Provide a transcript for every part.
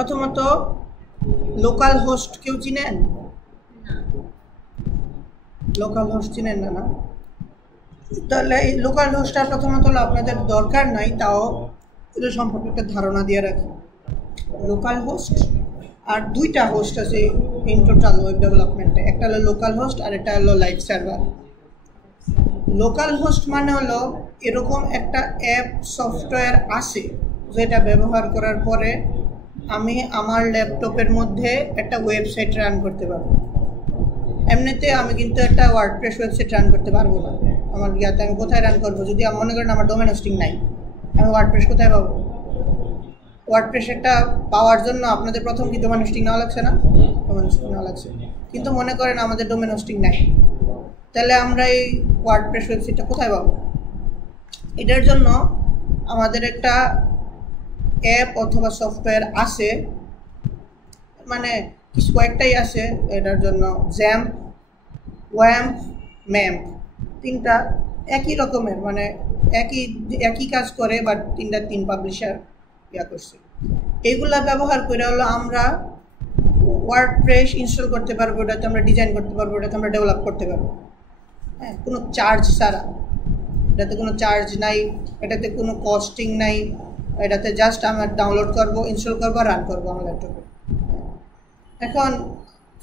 প্রথমত local host কেউ চিনেন? লোকাল হোস্ট চিনেন না? না, তাহলে এই লোকাল হোস্টটা প্রথমত আপনাদের দরকার নাই, তাও এটা সম্পর্কে একটা ধারণা দিয়ে রাখি। লোকাল হোস্ট আর দুইটা হোস্ট আছে ইন টোটাল ওয়েব ডেভেলপমেন্টে, একটা হলো লোকাল হোস্ট আর একটা হলো লাইভ সার্ভার। লোকাল হোস্ট মানে হলো এরকম একটা অ্যাপ সফটওয়্যার আছে যেটা ব্যবহার করার পরে আমি আমার ল্যাপটপের মধ্যে একটা ওয়েবসাইট রান করতে পারবো। এমনিতে আমি কিন্তু একটা ওয়ার্ডপ্রেস ওয়েবসাইট রান করতে পারবো না। আমার ইয়াতে আমি কোথায় রান করবো? যদি আমি মনে করেন আমার ডোমেন হোস্টিং নাই, আমি ওয়ার্ডপ্রেস কোথায় পাবো? ওয়ার্ডপ্রেস একটা পাওয়ার জন্য আপনাদের প্রথম কি ডোমেন হোস্টিং নেওয়া লাগছে না? ডোমেন হোস্টিং নেওয়া লাগছে, কিন্তু মনে করেন আমাদের ডোমেন হোস্টিং নাই, তাহলে আমরা এই ওয়ার্ডপ্রেস ওয়েবসাইটটা কোথায় পাবো? এটার জন্য আমাদের একটা অ্যাপ অথবা সফটওয়্যার আছে, মানে কিছু কয়েকটাই আছে এটার জন্য। জ্যাম্প, ওয়াম্প, ম্যাম্প, তিনটা একই রকমের, মানে একই কাজ করে, বাট তিন পাবলিশার ইয়া করছে। এইগুলা ব্যবহার করে হলো আমরা ওয়ার্ডপ্রেস ইনস্টল করতে পারবো, এটাতে আমরা ডিজাইন করতে পারবো, এটাতে আমরা ডেভেলপ করতে পারবো, হ্যাঁ, কোনো চার্জ ছাড়া। এটাতে কোনো চার্জ নাই, এটাতে কোনো কস্টিং নাই, এটাতে জাস্ট আমরা ডাউনলোড করব, ইনস্টল করবো, রান করবো আমার ল্যাপটপে। এখন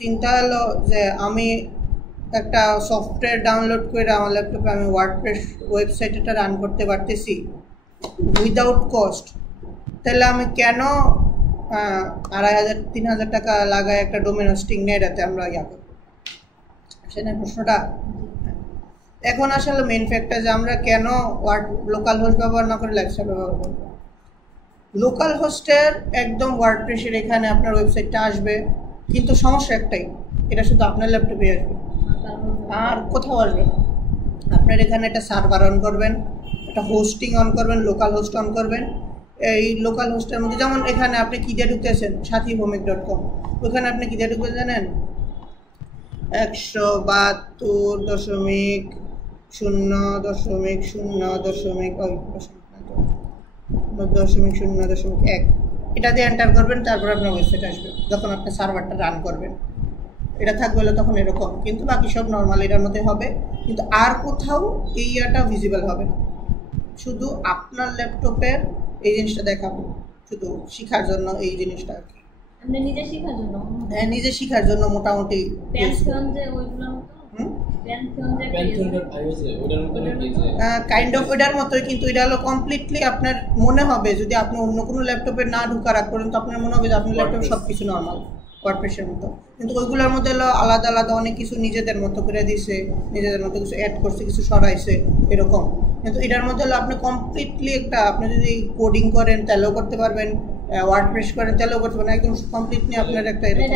চিন্তা হলো যে আমি একটা সফটওয়্যার ডাউনলোড করে আমার ল্যাপটপে আমি ওয়ার্ডপ্রেস ওয়েবসাইটটা রান করতে পারতেছি উইদাউট কস্ট, তাহলে আমি কেন 2500-3000 টাকা লাগায় একটা ডোমেন হোস্টিং নিয়ে এটাতে আমরা ইয়া করবো? সেটা প্রশ্নটা। এখন আসলে মেইন ফ্যাক্টর যে আমরা কেন লোকাল হোস্ট ব্যবহার না করে লাইভ সার্ভার ব্যবহার করবো। লোকাল হোস্টের একদম ওয়ার্ডপ্রেসের এখানে আপনার ওয়েবসাইটটা আসবে, কিন্তু সমস্যা একটাই, এটা শুধু আপনার ল্যাপটপে আসবে, আর কোথাও আসবে না। আপনার এখানে একটা সার্ভার অন করবেন, একটা হোস্টিং অন করবেন, লোকাল হোস্ট অন করবেন। এই লোকাল হোস্টের মধ্যে যেমন এখানে আপনি কী দিয়ে ঢুকতেছেন, সাথীভৌমিক.com, ওখানে আপনি কী দিয়ে ঢুকবেন জানেন? 172.0.0.1 এটা দিয়ে এন্টার করবেন, তারপর আপনার ওয়েবসাইট আসবে। যখন আপনি সার্ভারটা রান করবেন এটা থাকবে হলো তখন এরকম, কিন্তু বাকি সব নর্মাল এটার মধ্যে হবে, কিন্তু আর কোথাও এই ইয়াটা ভিজিবল হবে না, শুধু আপনার ল্যাপটপের এই জিনিসটা দেখাবো, শুধু শেখার জন্য এই জিনিসটা আর কি। নিজে শেখার জন্য, হ্যাঁ, নিজে শেখার জন্য মোটামুটি কাইন্ড অফ ওটার মতোই, কিন্তু এটা হলো কমপ্লিটলি আপনার মনে হবে, যদি আপনি অন্য কোনো ল্যাপটপে না ঢোকা রাখ করেন তো আপনার মনে হবে যে আপনার ল্যাপটপে সব কিছু নর্মাল ওয়ার্ডপ্রেসের মতো, কিন্তু ওইগুলোর মধ্যে হলো আলাদা আলাদা অনেক কিছু নিজেদের মতো করে দিছে, নিজেদের মতো কিছু অ্যাড করছে, কিছু সরাইছে এরকম। কিন্তু এটার মধ্যে হলো আপনি কমপ্লিটলি একটা, আপনি যদি কোডিং করেন তাহলেও করতে পারবেন, ওয়ার্ডপ্রেস করেন তাহলেও করতে পারবেন, একদম কমপ্লিটলি আপনার একটা এরকম।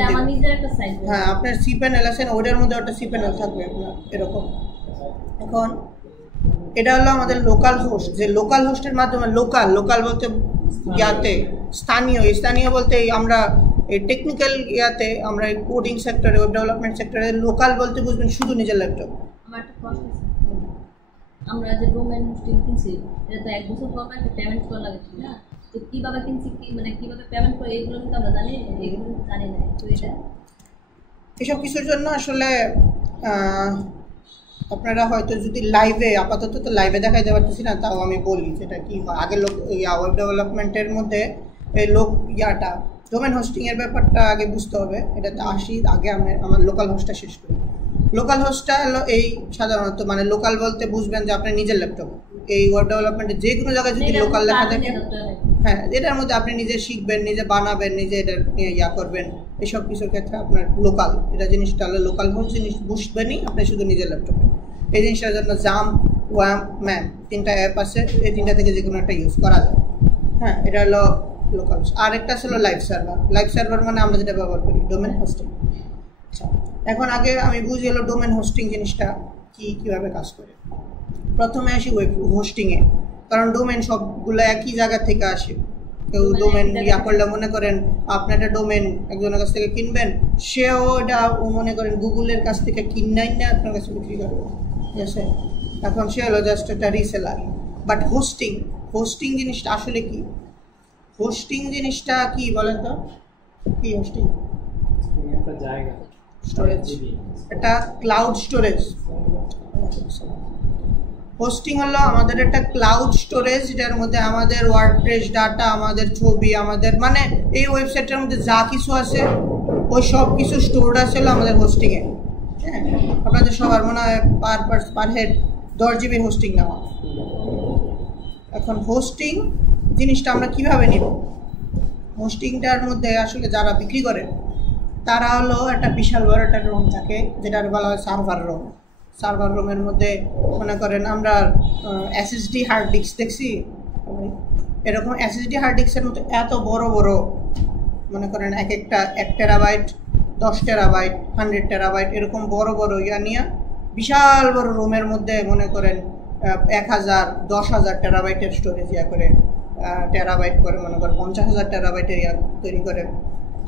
হ্যাঁ, আপনার সি প্যানেল আছে না, ওটার মধ্যে একটা সি প্যানেল থাকবে আপনার এরকম। এখন এটা হলো আমাদের লোকাল হোস্ট, যে লোকাল হোস্টের মাধ্যমে লোকাল বলতে ইয়াতে স্থানীয় বলতে আমরা এই টেকনিক্যাল ইয়াতে আমরা এই কোডিং সেক্টরে, ওয়েব ডেভেলপমেন্ট সেক্টরে লোকাল বলতে বুঝবেন শুধু নিজের ল্যাপটপ। আমার একটা প্রশ্ন আছে, আমরা যে ডোমেন হোস্টিং কিনছি এটা তো 1 বছর পর একটা পেমেন্ট করা লাগে, ঠিক না? তো কিভাবে কিনছি, মানে কিভাবে পেমেন্ট করে, এগুলো কিন্তু আমরা জানি না। তো এসব কিছুর জন্য আসলে আপনারা হয়তো যদি লাইভে, আপাতত তো লাইভে দেখাইতে পারতেছি না, তাও আমি বলি যেটা কি হয়। আগে ওয়েব ডেভেলপমেন্টের মধ্যে এই ডোমেন হোস্টিংয়ের ব্যাপারটা আগে বুঝতে হবে। এটাতে আসি আগে আমার লোকাল হোস্টটা শেষ করি। লোকাল হোস্টটা হলো এই সাধারণত, মানে লোকাল বলতে বুঝবেন যে আপনার নিজের ল্যাপটপ, এই ওয়েব ডেভেলপমেন্টের যে কোনো জায়গায় যদি লোকাল লেখা থাকে, হ্যাঁ, এটার মধ্যে আপনি নিজে শিখবেন, নিজে বানাবেন, নিজে এটা ইয়া করবেন, এসব কিছুর ক্ষেত্রে আপনার লোকাল এটা জিনিসটা হলো লোকাল হোস্ট জিনিস বুঝবেনই আপনি শুধু নিজের ল্যাপটপে। এই জিনিসটার জন্য জাম্প, ওয়াম্প, ম্যাম্প তিনটা অ্যাপ আছে, এই তিনটা থেকে যে কোনো একটা ইউজ করা যায়। হ্যাঁ, এটা হলো লোকাল হোস্ট। আর একটা ছিল লাইভ সার্ভার মানে আমরা যেটা ব্যবহার করি ডোমেন হোস্টিং। আচ্ছা, এখন আগে আমি বুঝি হলো ডোমেন হোস্টিং জিনিসটা কীভাবে কাজ করে। প্রথমে আসি ওয়েব হোস্টিংয়ে, কারণ ডোমেন সবগুলো একই জায়গা থেকে আসে। কেউ ডোমেন ইয়া করলে মনে করেন আপনি একটা ডোমেন একজনের কাছ থেকে কিনবেন, সেও এটা মনে করেন গুগলের কাছ থেকে কিনাই না আপনার কাছে বিক্রি করবে, ঠিক আছে? এখন সে হলো জাস্ট একটা রিসেলার। বাট হোস্টিং জিনিসটা আসলে কি? হোস্টিং জিনিসটা কি বলেন তো? কি হোস্টিং? একটা জায়গা স্টোরেজ, এটা ক্লাউড স্টোরেজ। হোস্টিং হলো আমাদের একটা ক্লাউড স্টোরেজ, যেটার মধ্যে আমাদের ওয়ার্ডপ্রেস ডাটা, আমাদের ছবি, আমাদের মানে এই ওয়েবসাইটের মধ্যে যা কিছু আছে ওই সব কিছু স্টোরড আছে হলো আমাদের হোস্টিংয়ে। হ্যাঁ, আপনাদের সবার মনে হয় পার হেড 10 GB হোস্টিং নেওয়া। এখন হোস্টিং জিনিসটা আমরা কিভাবে নিব? হোস্টিংটার মধ্যে আসলে যারা বিক্রি করে তারা হলো একটা বিশাল বড় একটা রুম থাকে, যেটার বলা হয় সার্ভার রুম। সার্ভার রুমের মধ্যে মনে করেন আমরা SSD হার্ড ডিস্ক দেখছি, এরকম SSD হার্ড ডিস্কের মতো এত বড় বড় মনে করেন এক একটা 1 টেরাবাইট, 10 টেরাবাইট, 100 টেরাবাইট এরকম বড় বড় ইয়া নিয়ে বিশাল বড় রুমের মধ্যে মনে করেন 1000, 10,000 টেরাবাইটের স্টোরেজ ইয়া করে, টেরাবাইট করে মনে করেন 50,000 টেরাবাইটের ইয়া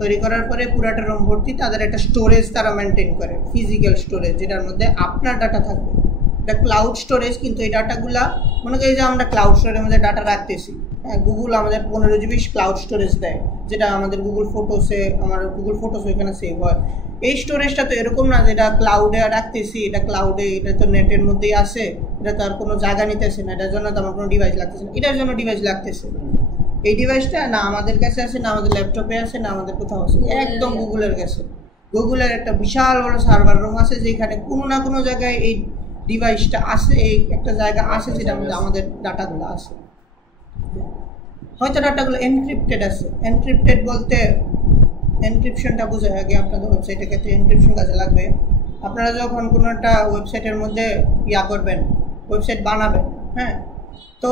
তৈরি করার পরে পুরাটা রুম ভর্তি তাদের একটা স্টোরেজ তারা মেনটেন করে, ফিজিক্যাল স্টোরেজ, যেটার মধ্যে আপনার ডাটা থাকবে। এটা ক্লাউড স্টোরেজ, কিন্তু এই ডাটাগুলা মনে করি যে আমরা ক্লাউড স্টোরেজের মধ্যে ডাটা রাখতেছি। হ্যাঁ, গুগল আমাদের 15 GB ক্লাউড স্টোরেজ দেয়, যেটা আমাদের গুগল ফটোসে এখানে সেভ হয়। এই স্টোরেজটা তো এরকম না যেটা ক্লাউডে রাখতেছি, এটা ক্লাউডে, এটা তো নেটের মধ্যেই আসে, এটা তো আর কোনো জায়গা নিতেছে না, এটার জন্য তো আমার কোনো ডিভাইস লাগতেছে না। এটার জন্য ডিভাইস লাগতেছে, এই ডিভাইসটা না আমাদের কাছে আছে, না আমাদের ল্যাপটপে আছে, না আমাদের কোথাও আছে, একদম গুগলের কাছে। গুগলের একটা বিশাল বড় সার্ভার রুম আছে, যেখানে কোনো না কোনো জায়গায় এই ডিভাইসটা আছে, এই একটা জায়গা আছে যেটার মধ্যে আমাদের ডাটাগুলো আছে। হয়তো ডাটাগুলো এনক্রিপ্টেড আছে। এনক্রিপ্টেড বলতে এনক্রিপশনটা বোঝায় আগে আপনাদের ওয়েবসাইটের ক্ষেত্রে এনক্রিপশন কাজে লাগবে। আপনারা যখন কোনো একটা ওয়েবসাইটের মধ্যে ইয়া করবেন, ওয়েবসাইট বানাবেন, হ্যাঁ, তো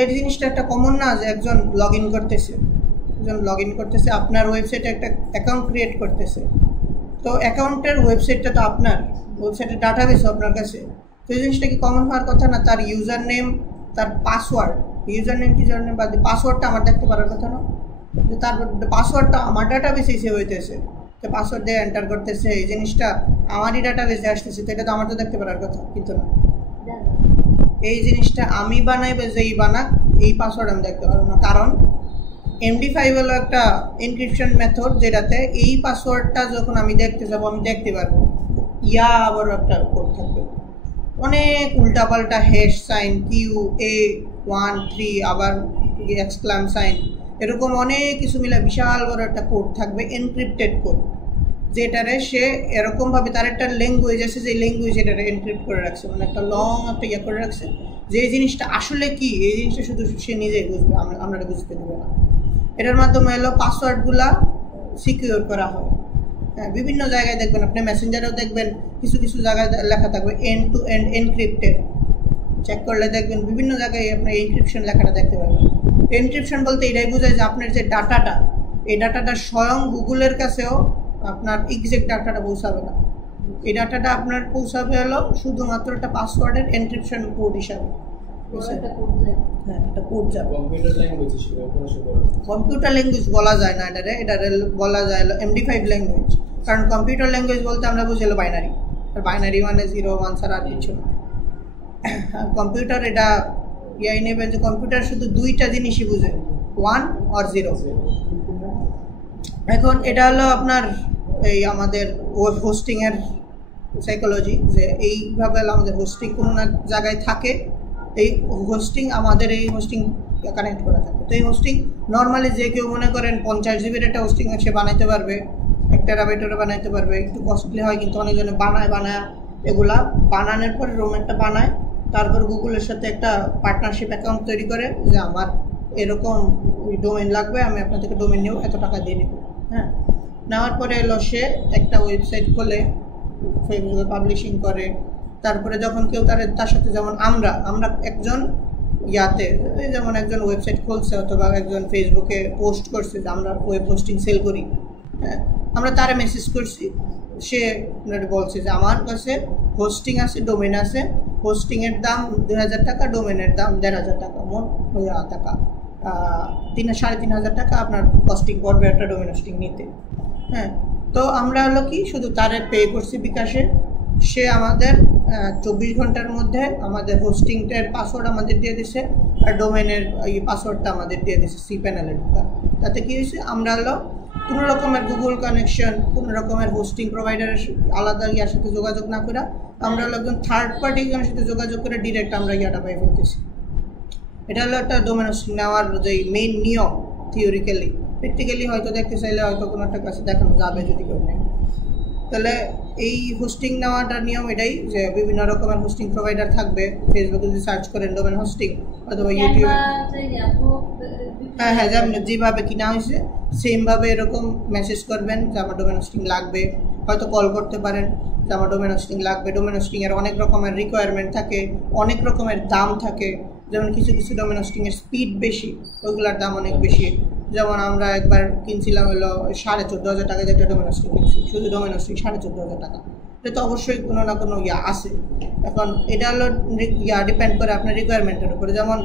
এই জিনিসটা একটা কমন না যে একজন লগ ইন করতেছে, আপনার ওয়েবসাইটে একটা অ্যাকাউন্ট ক্রিয়েট করতেছে। তো অ্যাকাউন্টের ওয়েবসাইটটা তো আপনার, ওয়েবসাইটের ডাটাবেস আপনার কাছে, তো এই জিনিসটা কি কমন হওয়ার কথা না? তার ইউজার নেম, তার পাসওয়ার্ড, বাদ দিয়ে পাসওয়ার্ডটা আমার দেখতে পারার কথা না? যে তার পাসওয়ার্ডটা আমার ডাটাবেসে সেভ হইতেছে, তো পাসওয়ার্ড দিয়ে এন্টার করতেছে, এই জিনিসটা আমারই ডাটাবেসে আসতেছে, তো এটা তো আমার তো দেখতে পারার কথা, কিন্তু না। এই জিনিসটা আমি বানাই বা যেই বানাক, এই পাসওয়ার্ড আমি দেখতে পারবো না, কারণ MD5 হলো একটা এনক্রিপশন মেথড, যেটাতে এই পাসওয়ার্ডটা যখন আমি দেখতে যাবো আমি দেখতে পারবো। ইয়া আবার একটা কোড থাকবে, অনেক উল্টাপাল্টা হ্যাশ সাইন, QA13 আবার এক্সক্লাম সাইন, এরকম অনেক কিছু মিলে বিশাল বড় একটা কোড থাকবে, এনক্রিপ্টেড কোড, যেটারে সে এরকমভাবে তার একটা ল্যাঙ্গুয়েজ আছে, যে ল্যাঙ্গুয়েজ এটারে এনক্রিপ্ট করে রাখছে, মানে একটা লং একটা ইয়ে করে রাখছে, যে জিনিসটা আসলে কি, এই জিনিসটা শুধু সে নিজেই বুঝবে, আমরা বুঝতে দেবো না। এটার মাধ্যমে হলো পাসওয়ার্ডগুলা সিকিউর করা হয়। হ্যাঁ, বিভিন্ন জায়গায় দেখবেন, আপনি মেসেঞ্জারেও দেখবেন কিছু কিছু জায়গায় লেখা থাকবে end to end encrypted, check করলে দেখবেন বিভিন্ন জায়গায় আপনার এনক্রিপশন লেখাটা দেখতে পাবেন। এনক্রিপশন বলতে এটাই বোঝায় যে আপনার যে ডাটাটা, এই ডাটাটা স্বয়ং গুগলের কাছেও আপনার এক্সাক্ট ডাটাটা পৌঁছাবে না, এই ডাটাটা আপনার পৌঁছাবে হলো শুধুমাত্র একটা পাসওয়ার্ডের এনক্রিপশন কোড হিসাবে। হ্যাঁ, এটা কোড যাবে। কম্পিউটার ল্যাঙ্গুয়েজ বলা যায় না এটা বলা যায় MD5 ল্যাঙ্গুয়েজ, কারণ কম্পিউটার ল্যাঙ্গুয়েজ বলতে আমরা বুঝি হলো বাইনারি, আর বাইনারি মানে 0 1 ছাড়া আর কিছু না। কম্পিউটার এটা ইয়াই নেবে যে কম্পিউটার শুধু দুইটা জিনিসই বুঝে, 1 আর 0। এখন এটা হলো আপনার এই আমাদের ওয়েব হোস্টিংয়ের সাইকোলজি, যে এইভাবে আমাদের হোস্টিং কোনো না জায়গায় থাকে, এই হোস্টিং আমাদের এই হোস্টিং কানেক্ট করা থাকে। তো এই হোস্টিং নর্মালি যে কেউ মনে করেন 50 GB একটা হোস্টিং সে বানাইতে পারবে, 1 টেরাবাইটেরও বানাইতে পারবে, একটু কস্টলি হয়, কিন্তু অনেকজনে বানায় এগুলা বানানোর পরে রুমেরটা বানায়, তারপর গুগলের সাথে একটা পার্টনারশিপ অ্যাকাউন্ট তৈরি করে যে আমার এরকম ডোমেন লাগবে, আমি আপনার থেকে ডোমেন নেব, এত টাকা দিয়ে নেব। হ্যাঁ, নেওয়ার পরে এলো সে একটা ওয়েবসাইট খোলে, ফেসবুকে পাবলিশিং করে, তারপরে যখন কেউ তার সাথে, যেমন আমরা একজন ইয়াতে যেমন একজন ওয়েবসাইট খুলছে অথবা একজন ফেসবুকে পোস্ট করছে যে আমরা ওয়েব হোস্টিং সেল করি, হ্যাঁ, আমরা তারে মেসেজ করছি, সে বলছে যে আমার কাছে হোস্টিং আছে, ডোমেন আছে, হোস্টিংয়ের দাম 2000 টাকা, ডোমেনের দাম 1500 টাকা, মোট টাকা 3,500 টাকা আপনার কস্টিং পড়বে একটা ডোমেন হোস্টিং নিতে। হ্যাঁ, তো আমরা হলো কি শুধু তারে পে করছি বিকাশে, সে আমাদের 24 ঘন্টার মধ্যে আমাদের হোস্টিংটার পাসওয়ার্ড আমাদের দিয়ে দিছে, আর ডোমেনের এই পাসওয়ার্ডটা আমাদের দিয়ে দিছে cPanel-এর। তাতে কি হয়েছে, আমরা হলো কোনো রকমের গুগল কানেকশন, কোনো রকমের হোস্টিং প্রোভাইডারের আলাদা ইয়ার সাথে যোগাযোগ না করে আমরা হলো একজন থার্ড পার্টির সাথে যোগাযোগ করে ডিরেক্ট আমরা ইয়াটা পাই ফেলতেছি। এটা হলো একটা ডোমেন হোস্টিং নেওয়ার যে মেইন নিয়ম থিওরিক্যালি। প্র্যাকটিক্যালি হয়তো দেখতে চাইলে হয়তো কোনো একটা কাছে দেখানো যাবে যদি কেউ নেই। তাহলে এই হোস্টিং নেওয়াটার নিয়ম এটাই যে বিভিন্ন রকমের হোস্টিং প্রোভাইডার থাকবে। ফেসবুকে যদি সার্চ করেন ডোমেন হোস্টিং অথবা ইউটিউবে, হ্যাঁ যেভাবে কিনা হয়েছে সেমভাবে এরকম মেসেজ করবেন যে আমার ডোমেন হোস্টিং লাগবে, হয়তো কল করতে পারেন যে আমার ডোমেন হোস্টিং লাগবে। ডোমেন হোস্টিংয়ের অনেক রকমের রিকোয়ারমেন্ট থাকে, অনেক রকমের দাম থাকে। যেমন কিছু কিছু ডোমেন হোস্টিংয়ের স্পিড বেশি, ওইগুলোর দাম অনেক বেশি। যেমন আমরা একবার কিনছিলাম হলো 14,500 টাকা একটা ডোমেন হোস্টিং কিনছি, শুধু ডোমেন হোস্টিং 14,500 টাকা। এটা তো অবশ্যই কোনো না কোনো আছে। এখন এটা হলো ডিপেন্ড করে আপনার রিকোয়ারমেন্টের উপরে। যেমন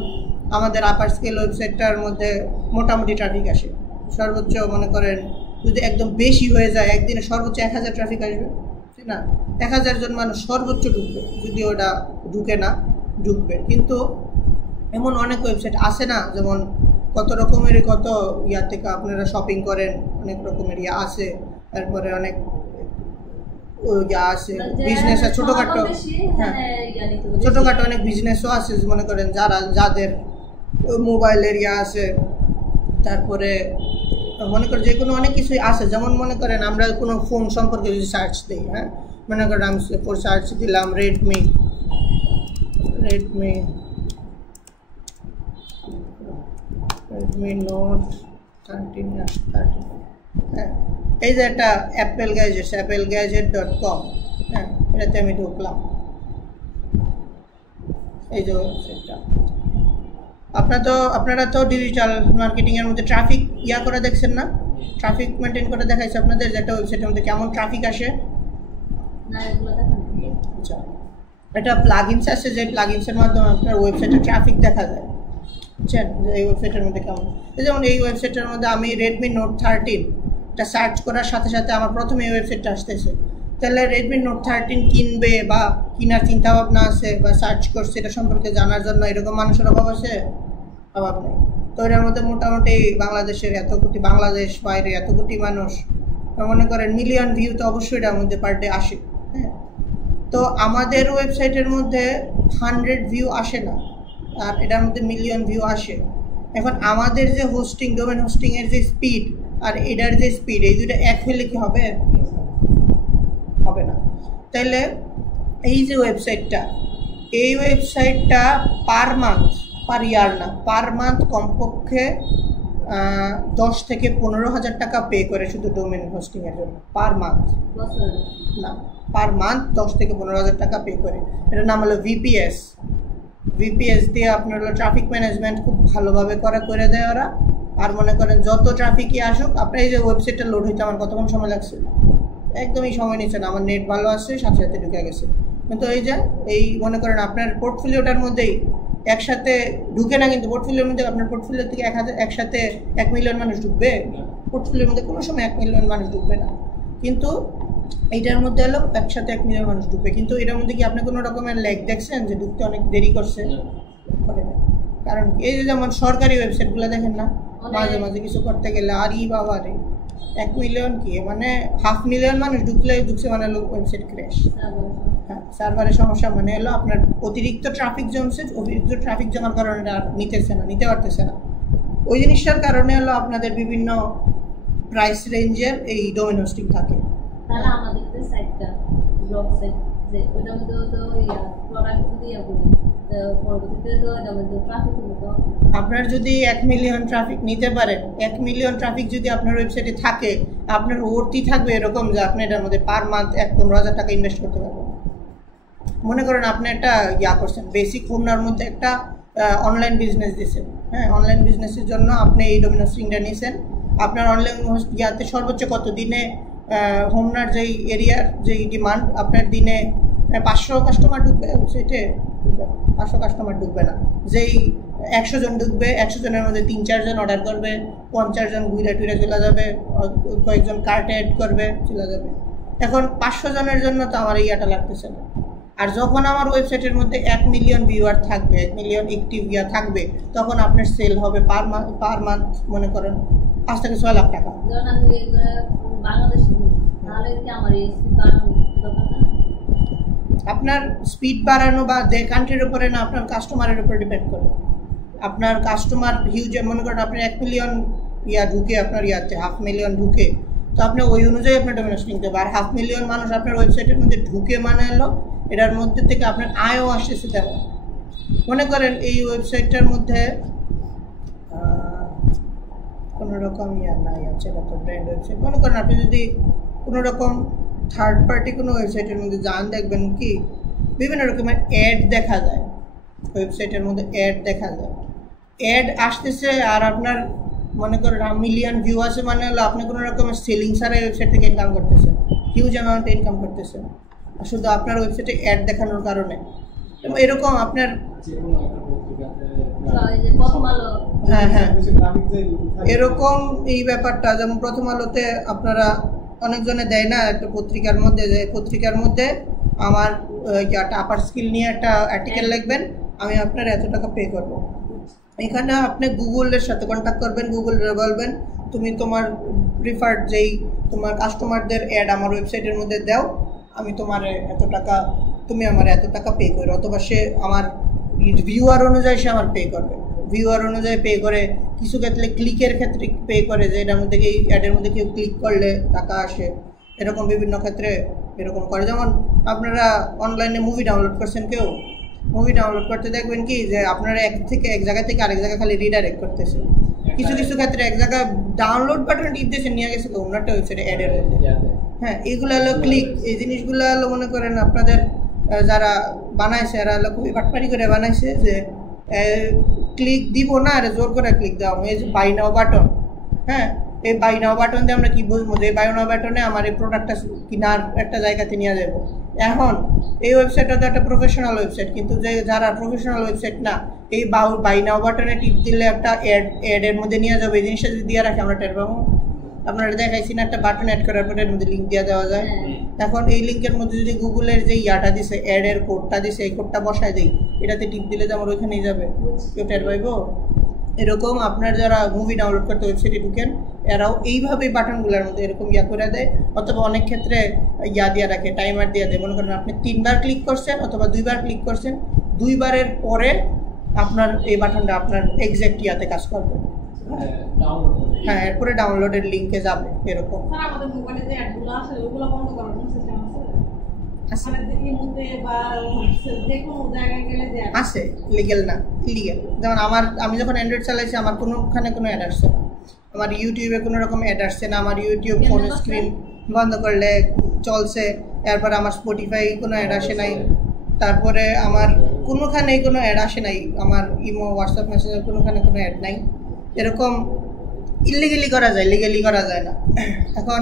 আমাদের আপার স্কেল ওয়েবসাইটটার মধ্যে মোটামুটি ট্রাফিক আসে, সর্বোচ্চ মনে করেন যদি একদম বেশি হয়ে যায় একদিনে সর্বোচ্চ 1000 ট্রাফিক আসবে, ঠিক না? 1000 জন মানুষ সর্বোচ্চ ঢুকবে, যদি ওটা ঢুকে না ঢুকবে। কিন্তু এমন অনেক ওয়েবসাইট আছে না, যেমন কত রকমের কত ইয়া থেকে আপনারা শপিং করেন, অনেক রকমের ইয়া আছে। তারপরে অনেক ইয়া আছে বিজনেস আছে ছোটোখাটো, হ্যাঁ ছোটোখাটো অনেক বিজনেসও আছে মনে করেন যাদের মোবাইলের ইয়া আছে। তারপরে মনে করেন যে কোনো অনেক কিছুই আছে। যেমন মনে করেন আমরা কোনো ফোন সম্পর্কে যদি সার্চ দিই, হ্যাঁ মনে করেন আমি সার্চ দিলাম রেডমি নোট 13, হ্যাঁ এই যে একটা অ্যাপেল গ্যাজেট.com, হ্যাঁ এটাতে আমি ঢুকলাম। এই যে ওয়েবসাইটটা আপনারা তো ডিজিটাল মার্কেটিংয়ের মধ্যে ট্রাফিক ইয়া করে দেখছেন না, ট্রাফিক মেনটেন করে দেখাইছে আপনাদের যে একটা ওয়েবসাইটের মধ্যে কেমন ট্রাফিক আসে। আচ্ছা, এটা প্লাগইনস আছে, যে প্লাগইনসের মাধ্যমে আপনার ওয়েবসাইটে ট্রাফিক দেখা যায়, বুঝছেন যে এই ওয়েবসাইটের মধ্যে কেমন। যেমন এই ওয়েবসাইটের মধ্যে আমি রেডমি নোট 13 এটা সার্চ করার সাথে সাথে আমার প্রথমে এই ওয়েবসাইটটা আসতেছে। তাহলে রেডমি নোট 13 কিনবে বা কেনার চিন্তাভাবনা আছে বা সার্চ করছে এটা সম্পর্কে জানার জন্য, এরকম মানুষের অভাব আছে? অভাব নেই। তো এটার মধ্যে মোটামুটি বাংলাদেশের বাংলাদেশ বাইরে এত কোটি মানুষ, মনে করেন মিলিয়ন ভিউ তো অবশ্যই এটার মধ্যে পার ডে আসে। হ্যাঁ, তো আমাদের ওয়েবসাইটের মধ্যে 100 ভিউ আসে না, আর এটার মধ্যে মিলিয়ন ভিউ আসে। এখন আমাদের যে হোস্টিং, ডোমেন হোস্টিংয়ের যে স্পিড আর এটার যে স্পিড, এই দুটো এক হলে কি হবে? হবে না। তাইলে এই যে ওয়েবসাইটটা, এই ওয়েবসাইটটা পার মান্থ, পার ইয়ার না, পার মান্থ কমপক্ষে 10 থেকে 15,000 টাকা পে করে শুধু ডোমেন হোস্টিংয়ের জন্য। পার মান্থ না, পার মান্থ 10 থেকে 15,000 টাকা পে করে। এটার নাম হলো ভিপিএস দিয়ে আপনার হলো ট্রাফিক ম্যানেজমেন্ট খুব ভালোভাবে করে দেয় ওরা। আর মনে করেন যত ট্রাফিকই আসুক, আপনার এই যে ওয়েবসাইটটা লোড হইতে আমার কতক্ষণ সময় লাগছে? একদমই সময় নিচ্ছে না, আমার নেট ভালো আসছে, সাথে সাথে ঢুকে গেছে। কিন্তু এই মনে করেন আপনার পোর্টফোলিওটার মধ্যেই একসাথে ঢুকে না, কিন্তু পোর্টফোলিওর মধ্যে আপনার পোর্টফোলিও থেকে একসাথে 1 মিলিয়ন মানুষ ঢুকবে? পোর্টফোলিওর মধ্যে কোনো সময় 1 মিলিয়ন মানুষ ঢুকবে না। কিন্তু এইটার মধ্যে হলো একসাথে 1 মিলিয়ন মানুষ ঢুকবে। কিন্তু এটার মধ্যে কি আপনি কোনো রকমের ল্যাগ দেখছেন যে ঢুকতে অনেক দেরি করছে? কারণ এই যে যেমন সরকারি ওয়েবসাইটগুলো দেখেন না, মাঝে মাঝে কিছু করতে গেলে বাবা রে 1 মিলিয়ন কি মানে 500,000 মানুষ ঢুকছে মানে ওয়েবসাইট ক্র্যাশ। হ্যাঁ, সার্ভারের সমস্যা মানে হলো আপনার অতিরিক্ত ট্রাফিক জমার কারণে আর নিতে পারতেছে না। ওই জিনিসটার কারণে হলো আপনাদের বিভিন্ন প্রাইস রেঞ্জের এই ডোমেন হোস্টিং থাকে। তাহলে আমাদের যে সাইটটা ব্লগ সাইট, যে ওটার মধ্যে তো প্রোডাক্ট দিয়ে বলি, তো পরবর্তীতে তো এটার মধ্যে ট্রাফিক হলো। তো আপনার যদি 1 মিলিয়ন ট্রাফিক নিতে পারেন, 1 মিলিয়ন ট্রাফিক যদি আপনার ওয়েবসাইটে থাকে, আপনার ওর্তি থাকবে এরকম যে আপনি এটার মধ্যে পার মান্থ 15,000 টাকা ইনভেস্ট করতে পারবেন। মনে করেন আপনি একটা করছেন, বেসিক হোমনার মধ্যে একটা অনলাইন বিজনেস দিয়েছেন। হ্যাঁ, অনলাইন বিজনেসের জন্য আপনি এই ডোমেন হোস্টিংটা নিয়েছেন। আপনার অনলাইন সর্বোচ্চ কত দিনে হোমনার যেই এরিয়ার যেই ডিমান্ড, আপনার দিনে 500 কাস্টমার ঢুকবে ওয়েবসাইটে? 500 কাস্টমার ঢুকবে না। যেই 100 জন ঢুকবে, 100 জনের মধ্যে 3-4 জন অর্ডার করবে, 50 জন ঘুরে চলে যাবে, কয়েকজন কার্টে অ্যাড করবে, চলে যাবে। এখন 500 জনের জন্য তো আমার ইয়াটা লাগতেছে না। আর যখন আমার ওয়েবসাইটের মধ্যে 1 মিলিয়ন ভিউয়ার থাকবে, 1 মিলিয়ন অ্যাক্টিভ থাকবে, তখন আপনার সেল হবে পার মান্থ মনে করেন 5 থেকে 6 লাখ টাকা। ধরুন আমি বাংলাদেশ তাহলে কি আমার এই স্পিড বাড়ানো দরকার না? আপনার স্পিড বাড়ানো বা যে কান্ট্রির উপরে না, আপনার কাস্টমারের উপরে ডিপেন্ড করে। আপনার কাস্টমার হিউজ, মনে করেন আপনি 1 মিলিয়ন ঢুকে আপনার ইয়াতে 500,000 ঢুকে, তো আপনি ওই অনুযায়ী আপনার ডোমেন হোস্টিং দেবে। আর 500,000 মানুষ আপনার ওয়েবসাইটের মধ্যে ঢুকে মানে হলো এটার মধ্যে থেকে আপনার আয়ও আসতেছে তেমন। মনে করেন এই ওয়েবসাইটটার মধ্যে কোনো রকম নাই আছে, এটা তো ব্র্যান্ড ওয়েবসাইট। মনে করেন আপনি যদি কোনো রকম থার্ড পার্টি কোনো ওয়েবসাইটের মধ্যে যান, দেখবেন কি বিভিন্ন রকমের অ্যাড দেখা যায় ওয়েবসাইটের মধ্যে, অ্যাড দেখা যায়, অ্যাড আসতেছে। আর আপনার মনে করেন মিলিয়ন ভিউ আছে মানে হলো আপনি কোনো রকমের সেলিং ছাড়া ওয়েবসাইট থেকে ইনকাম করতেছেন, হিউজ অ্যামাউন্টে ইনকাম করতেছেন শুধু আপনার ওয়েবসাইটে অ্যাড দেখানোর কারণে। এবং এরকম আপনার হ্যাঁ এরকম এই ব্যাপারটা, যেমন প্রথম আলোতে আপনারা অনেকজনে দেয় না একটা পত্রিকার মধ্যে, যে পত্রিকার মধ্যে আমার একটা আপার স্কিল নিয়ে একটা আর্টিকেল লিখবেন, আমি আপনার এত টাকা পে করবো। এখানে আপনি গুগলের সাথে কন্ট্যাক্ট করবেন, গুগলের বলবেন তুমি তোমার প্রিফার্ড যেই তোমার কাস্টমারদের অ্যাড আমার ওয়েবসাইটের মধ্যে দাও, আমি তোমার এত টাকা, তুমি আমার এত টাকা পে করো। অথবা সে আমার ভিউয়ার অনুযায়ী সে আমার পে করবে, ভিউয়ার অনুযায়ী পে করে, কিছু ক্ষেত্রে ক্লিকের ক্ষেত্রে পে করে, যে এটার মধ্যে এই অ্যাডের মধ্যে কেউ ক্লিক করলে টাকা আসে, এরকম বিভিন্ন ক্ষেত্রে এরকম করে। যেমন আপনারা অনলাইনে মুভি ডাউনলোড করছেন, কেউ মুভি ডাউনলোড করতে দেখবেন কি যে আপনারা এক জায়গা থেকে আরেক জায়গায় খালি রিডাইরেক্ট করতেছে। কিছু কিছু ক্ষেত্রে এক জায়গায় ডাউনলোড বাটন টিপতেছে, নিয়ে গেছে অন্যটা ওয়েবসাইটে অ্যাডের মধ্যে। হ্যাঁ, এগুলো হলো ক্লিক, এই জিনিসগুলো হলো মনে করেন আপনাদের যারা বানাইছে এরা হলো খুবই বাটপারি করে বানাইছে, যে ক্লিক দিব না, আর জোর করে ক্লিক দেওয়া। এই যে বাই নাও বাটন, হ্যাঁ এই বাই নাও বাটন দিয়ে আমরা কি বুঝবো যে এই বাই নাও বাটনে আমার এই প্রোডাক্টটা কেনার একটা জায়গাতে নিয়ে যাবো। এখন এই ওয়েবসাইটটা তো একটা প্রফেশনাল ওয়েবসাইট, কিন্তু যে যারা প্রফেশনাল ওয়েবসাইট না, এই বাই নাও বাটনে টিপ দিলে একটা অ্যাডের মধ্যে নিয়ে যাবে। এই জিনিসটা যদি দিয়ে রাখে আমরা টের পাবো। আপনারা দেখাইছি না একটা বাটন অ্যাড করার পরে এর মধ্যে লিঙ্ক দিয়ে দেওয়া যায়। এখন এই লিঙ্কের মধ্যে যদি গুগলের যে ইয়াটা দিছে, অ্যাডের কোডটা দিছে, এই কোডটা বসায় দিই, এটাতে টিপ দিলে তো আমার ওইখানেই যাবে, কেউ টের পাইবো। এরকম আপনার যারা মুভি ডাউনলোড করতে ওয়েবসাইটে ঢুকেন, এরাও এইভাবে বাটনগুলোর মধ্যে এরকম ইয়া করে দেয়। অথবা অনেক ক্ষেত্রে ইয়া দিয়ে রাখে, টাইমার দিয়ে দেয়। মনে করেন আপনি 3 বার ক্লিক করছেন অথবা 2 বার ক্লিক করছেন, 2 বারের পরে আপনার এই বাটনটা আপনার এক্সাক্ট ইয়াতে কাজ করবে। হ্যাঁ, এরপরে ডাউনলোডের লিঙ্কে যাবে এরকম। আমাদের মোবাইলে যে অ্যাডগুলো আসে ওগুলো বন্ধ করার কোনো সিস্টেম আছে? এর মধ্যে বা যে কোনো জায়গায় গেলে যে আছে, লিগ্যাল না, ইলিগ্যাল। যেমন আমি যখন অ্যান্ড্রয়েড চালাইছি আমার কোনোখানে কোনো অ্যাড আসছে না, আমার ইউটিউবে কোনো রকম অ্যাড আসছে না, আমার ইউটিউব ফোন স্ক্রিন বন্ধ করলে চলছে। এরপরে আমার স্পটিফাই কোনো অ্যাড আসে নাই, তারপরে আমার কোনোখানেই কোনো অ্যাড আসে নাই, আমার ইমো হোয়াটসঅ্যাপ মেসেঞ্জার কোনোখানে কোনো অ্যাড নাই। এরকম ইলিগালি করা যায়, লিগালি করা যায় না। এখন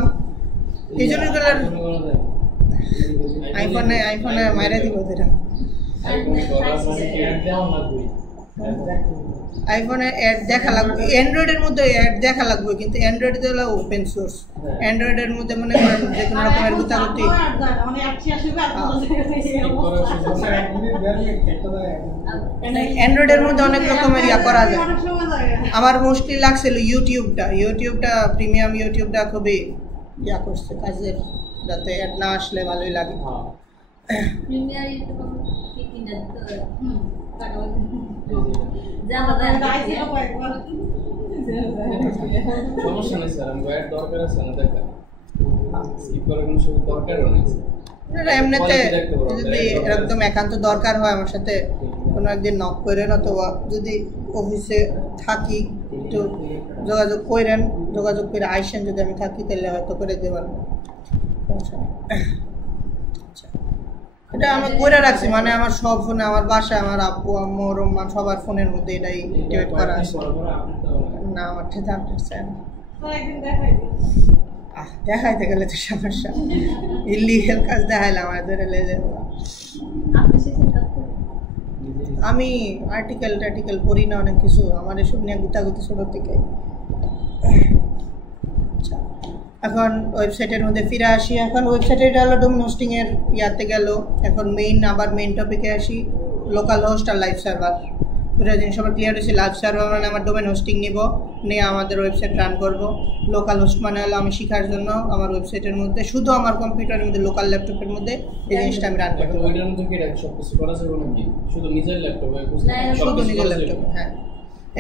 এই জন্য আইফোনে মাইরা দিব যেটা, আইফোনে অ্যাড দেখা লাগবে, অ্যান্ড্রয়েডের মধ্যে অ্যাড দেখা লাগবে, কিন্তু অ্যান্ড্রয়েড হলো ওপেন সোর্স। অ্যান্ড্রয়েডের মধ্যে মনে করেন যে কোনো রকমের গুতাগুতি, অ্যান্ড্রয়েডের মধ্যে অনেক রকমের ইয়া করা যায়। আমার মোস্টলি লাগছিল ইউটিউবটা প্রিমিয়াম ইউটিউবটা খুবই ইয়া করছে কাজের, যাতে অ্যাড না আসলে ভালোই লাগে। প্রিমিয়ার ইউটিউব কি কিনা সমস্যা নেই স্যার, আমি ওয়্যার দরকার আছে না, দেখা স্কিপ করার কোনো দরকারও নেই। এমনিতে যদি একদম একান্ত দরকার হয় আমার সাথে কোনো একদিন নক করেন, অথবা যদি অফিসে থাকি একটু যোগাযোগ করেন, যোগাযোগ করে আইসেন, যদি আমি থাকি তাহলে হয়তো করে দেবেন। আচ্ছা, এটা আমি করে রাখছি, মানে আমার সব ফোনে, আমার বাসায় আমার আব্বু আম্মু রহমান সবার ফোনের মধ্যে এটাই অ্যাক্টিভেট করা আছে। না, আমার সাথে আপডেট চাই না, দেখাইতে গেলে তো সমস্যা, ইলিগাল কাজ দেখাইলাম আমাদের লেজে। আমি আর্টিকেল পড়ি না অনেক কিছু, আমার এসব নিয়ে গুতাগুতি ছোটো থেকে। আচ্ছা, এখন ওয়েবসাইটের মধ্যে ফিরে আসি। এখন ওয়েবসাইটে এটা হলো ডোমেন হোস্টিংয়ের ইয়াতে গেল। এখন মেইন টপিকে আসি, লোকাল হোস্ট আর লাইভ সার্ভার। দুটো জিনিস আমার ক্লিয়ার হয়েছে। লাইভ সার্ভার মানে আমার ডোমেন হোস্টিং নিব, নিয়ে আমাদের ওয়েবসাইট রান করব। লোকাল হোস্ট মানে হলো আমি শেখার জন্য আমার ওয়েবসাইটের মধ্যে শুধু আমার কম্পিউটারের মধ্যে লোকাল ল্যাপটপের মধ্যে এই জিনিসটা আমি রান করব। ওইটার মধ্যে কি সব কিছু করা যাবে নাকি শুধু নিজের ল্যাপটপে? শুধু নিজের ল্যাপটপে, হ্যাঁ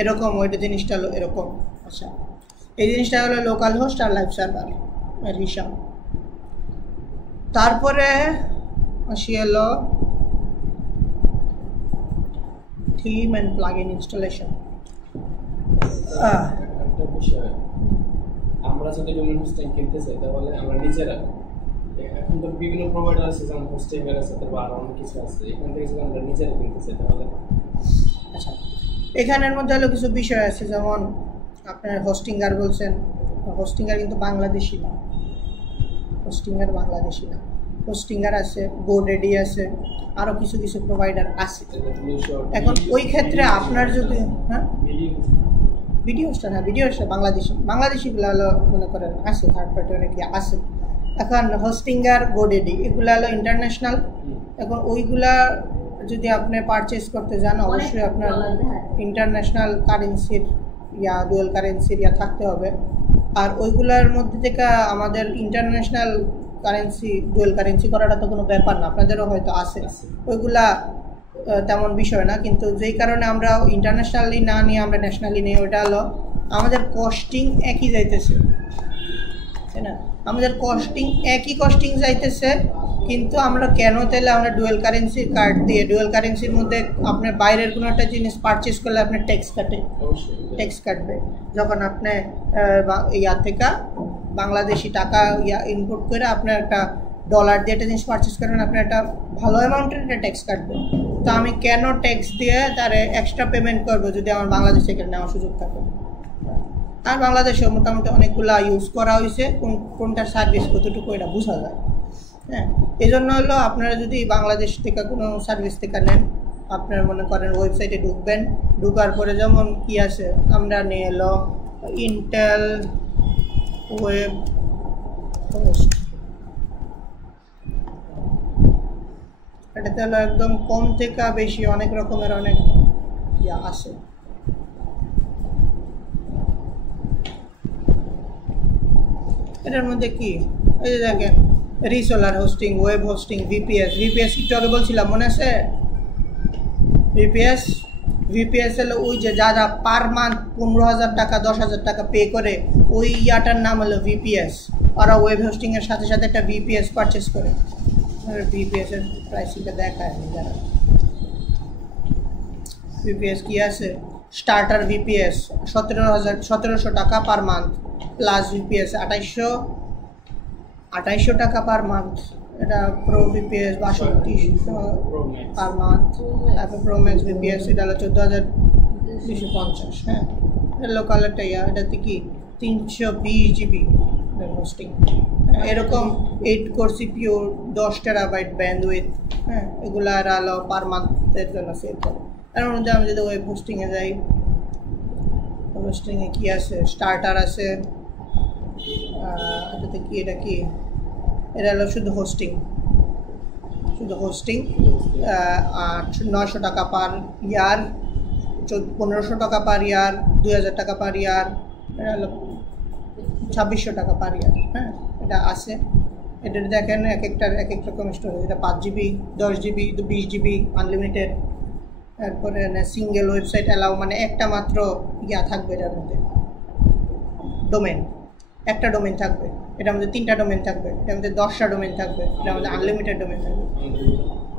এরকম ওইটা জিনিসটা হলো এরকম। আচ্ছা, এই জিনিসটা হলো লোকাল হোস্ট আর লাইভ সার্ভার এর হিসাব। তারপরে আসি হলো থিম অ্যান্ড প্লাগইন ইনস্টলেশন। একটা বিষয়, আমরা যদি ডোমেন হোস্টিং কিনতে চাই তাহলে আমরা নিজেরা, এখন তো বিভিন্ন প্রোভাইডার আছে যেমন হোস্টিংয়ের আছে, তারপর আরও অনেক কিছু আছে, এখান থেকে যদি আমরা নিজেরা কিনতে চাই তাহলে? আচ্ছা, এখানের মধ্যে হলো কিছু বিষয় আছে, যেমন আপনার হোস্টিংগার বলছেন, হোস্টিংগার কিন্তু বাংলাদেশি না, হোস্টিংগার বাংলাদেশি না, হোস্টিংগার আছে, গোডেডি আছে, আরও কিছু কিছু প্রোভাইডার আছে। এখন ওই ক্ষেত্রে আপনার যদি ভিডিও হোস্টার, হ্যাঁ ভিডিও হোস্টার বাংলাদেশিগুলো হলো মনে করেন আছে, থার্ড পার্টি অনেকে আছে। এখন হোস্টিংগার, গোডেডি এগুলো হলো ইন্টারন্যাশনাল। এখন ওইগুলা যদি আপনি পারচেস করতে যান অবশ্যই আপনার ইন্টারন্যাশনাল কারেন্সির ইয়া ডুয়াল কারেন্সির ইয়া থাকতে হবে। আর ওইগুলার মধ্যে থেকে আমাদের ইন্টারন্যাশনাল কারেন্সি ডুয়াল কারেন্সি করাটা তো কোনো ব্যাপার না, আপনাদেরও হয়তো আছে, ওইগুলা তেমন বিষয় না। কিন্তু যেই কারণে আমরা ইন্টারন্যাশনালি না নিয়ে আমরা ন্যাশনালি নিই, ওটা হলো আমাদের কস্টিং একই যাইতেছে, তাই না? আমাদের কস্টিং একই কস্টিং যাইতেছে, কিন্তু আমরা কেন তাহলে আমরা ডুয়াল কারেন্সির কার্ড দিয়ে, ডুয়াল কারেন্সির মধ্যে আপনার বাইরের কোনো একটা জিনিস পারচেস করলে আপনার ট্যাক্স কাটে, ট্যাক্স কাটবে। যখন আপনি ইয়া থেকে বাংলাদেশি টাকা ইয়া ইনপুট করে আপনার একটা ডলার দিয়ে একটা জিনিস পারচেস করেন, আপনার একটা ভালো অ্যামাউন্টের একটা ট্যাক্স কাটবে। তো আমি কেন ট্যাক্স দিয়ে তার এক্সট্রা পেমেন্ট করবো যদি আমার বাংলাদেশ থেকে নেওয়ার সুযোগ থাকে? আর বাংলাদেশে মোটামুটি অনেকগুলো ইউজ করা হয়েছে, কোনটার সার্ভিস কতটুকু এটা বোঝা যায়। হ্যাঁ, এই জন্য হলো আপনারা যদি বাংলাদেশ থেকে কোনো সার্ভিস থেকে নেন, আপনারা মনে করেন ওয়েবসাইটে ঢুকবেন, ঢুকার পরে যেমন কি আছে, আমরা নিয়ে এলো ইন্টেল ওয়েব হোস্ট, এটাতে হলো একদম কম থেকে বেশি অনেক রকমের অনেক ইয়া আছে। এটার মধ্যে কি এই যে দেখেন, রিসোলার হোস্টিং, ওয়েব হোস্টিং, ভিপিএস একটু আগে বলছিলাম মনে আছে? ভিপিএস হলো ওই যে যারা পার মান্থ 15,000 টাকা 10,000 টাকা পে করে, ওই ইয়াটার নাম হলো ভিপিএস। ওরা ওয়েব হোস্টিংয়ের সাথে সাথে একটা ভিপিএস পারচেস করে। ভিপিএসের প্রাইসিংটা দেখায় যারা। ভিপিএস কি আছে? স্টার্টার ভিপিএস 1700 টাকা পার মান্থ, প্লাস ভিপিএস 2800 টাকা পার মান্থ। এটা প্রো ভিপিএস 6200 পার মান্থ। তারপর প্রো ম্যাক্স ভিপিএস এটা হলো 14,250। হ্যাঁ, এটা লোকাল একটা ইয়া, এটাতে কি 320 জিবি হোস্টিং। এরকম 8 কোর সিপিইউ 10 টেরাবাইট ব্যান্ডউইথ। হ্যাঁ, এগুলো আর হলো পার মান্থের জন্য সেল করে। তার মধ্যে আমি যদি ওয়েব হোস্টিংয়ে যাই, হোস্টিংয়ে কী আছে? স্টার্টার আছে, এটাতে কি, এটা কি, এটা হলো শুধু হোস্টিং 900 টাকা পার ইয়ার, 1500 টাকা পার ইয়ার, 2000 টাকা পার ইয়ার, এটা হলো 2600 টাকা পার ইয়ার। হ্যাঁ, এটা আছে। এটা দেখেন এক এক রকম স্টোরেজ, এটা 5 জিবি, 10 জিবি, 20 জিবি আনলিমিটেড। তারপরে সিঙ্গেল ওয়েবসাইট অ্যালাউ, মানে একটা মাত্র ইয়া থাকবে এটার মধ্যে, ডোমেন, একটা ডোমেন থাকবে, এটার মধ্যে 3টা ডোমেন থাকবে, এটার মধ্যে 10টা ডোমেন থাকবে, এটার মধ্যে আনলিমিটেড ডোমেন থাকবে।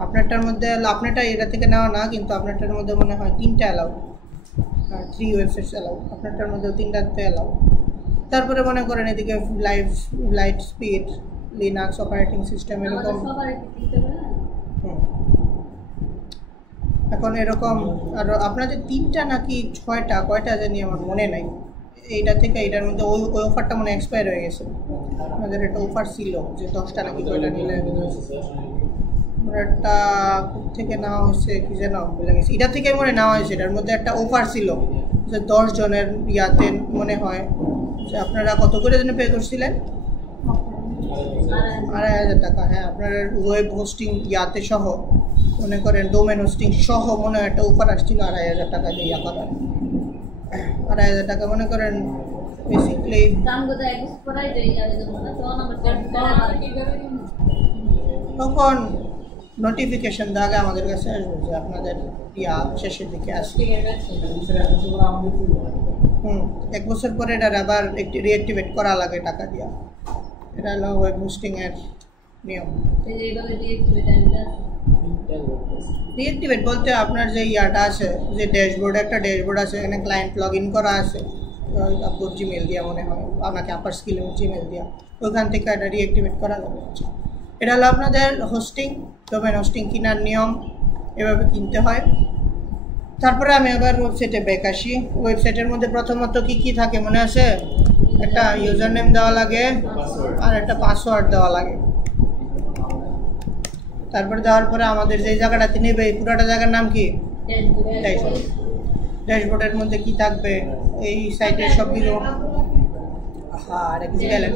আপনারটার মধ্যে আপনারটা এটা থেকে নেওয়া না, কিন্তু আপনারটার মধ্যে মনে হয় 3টা অ্যালাউ, আর 3 ওয়েবসাইটস অ্যালাউ, আপনারটার মধ্যে 3টাতে অ্যালাউ। তারপরে মনে করেন এদিকে light speed, Linux operating system, এরকম। এখন এরকম আর আপনাদের 3টা নাকি 6টা, কয়টা জানি আমার মনে নাই। এইটা থেকে এটার মধ্যে ওই অফারটা মনে এক্সপায়ার হয়ে গেছে। আমাদের একটা অফার ছিল যে 10টা নাকি কয়টা নিলে, একটা থেকে নেওয়া হয়েছে কি যেন বলে গেছে, এটা থেকে মনে নেওয়া হয়েছে। এটার মধ্যে একটা অফার ছিল যে 10 জনের ইয়াতে মনে হয় যে আপনারা কত করে যেন পে করছিলেন, 2,500 টাকা। হ্যাঁ, আপনার ওয়েব হোস্টিং ইয়াতে সহ মনে করেন ডোমেন হোস্টিং সহ মনে হয় একটা অফার আসছিল 2,500 টাকা দিয়ে ইয়া করার। 2,500 টাকা মনে করেন বেসিকলি দামগত এক বছর পরে যে আবেদন না তখন আমরা তখন নোটিফিকেশন দাগে আমাদের কাছে আসবে যে আপনাদের ইয়া শেষের দিকে আসবে। 1 বছর পরে এটার আবার একটি রিঅ্যাক্টিভেট করা লাগে টাকা দিয়া। এটা হলো ওয়েব হোস্টিংয়ের নিয়ম। এইভাবে ডিএক্টিভেট আনতে রিঅ্যাক্টিভেট বলতে আপনার যে ইয়াটা আছে, যে ড্যাশবোর্ড, একটা ড্যাশবোর্ড আছে, এখানে ক্লায়েন্ট লগ ইন করা আছে আপনার জিমেল দিয়া, মনে হয় আপনাকে আপার স্কিলের জিমেল দিয়া, ওইখান থেকে এটা রিঅ্যাক্টিভেট করা যাবে। এটা হলো আপনাদের হোস্টিং, ডোমেন হোস্টিং কেনার নিয়ম, এভাবে কিনতে হয়। তারপরে আমি আবার ওয়েবসাইটে ব্যাক আসি। ওয়েবসাইটের মধ্যে প্রথমত কি কি থাকে মনে আছে? একটা ইউজার নেম দেওয়া লাগে আর একটা পাসওয়ার্ড দেওয়া লাগে। তারপরে দেওয়ার পরে আমাদের যে জায়গাটাতে নেবে এই পুরোটা জায়গার নাম কি? ড্যাশবোর্ড। ড্যাশবোর্ডের মধ্যে কি থাকবে? এই সাইটের সব কিছু। আর কিছু গেলেন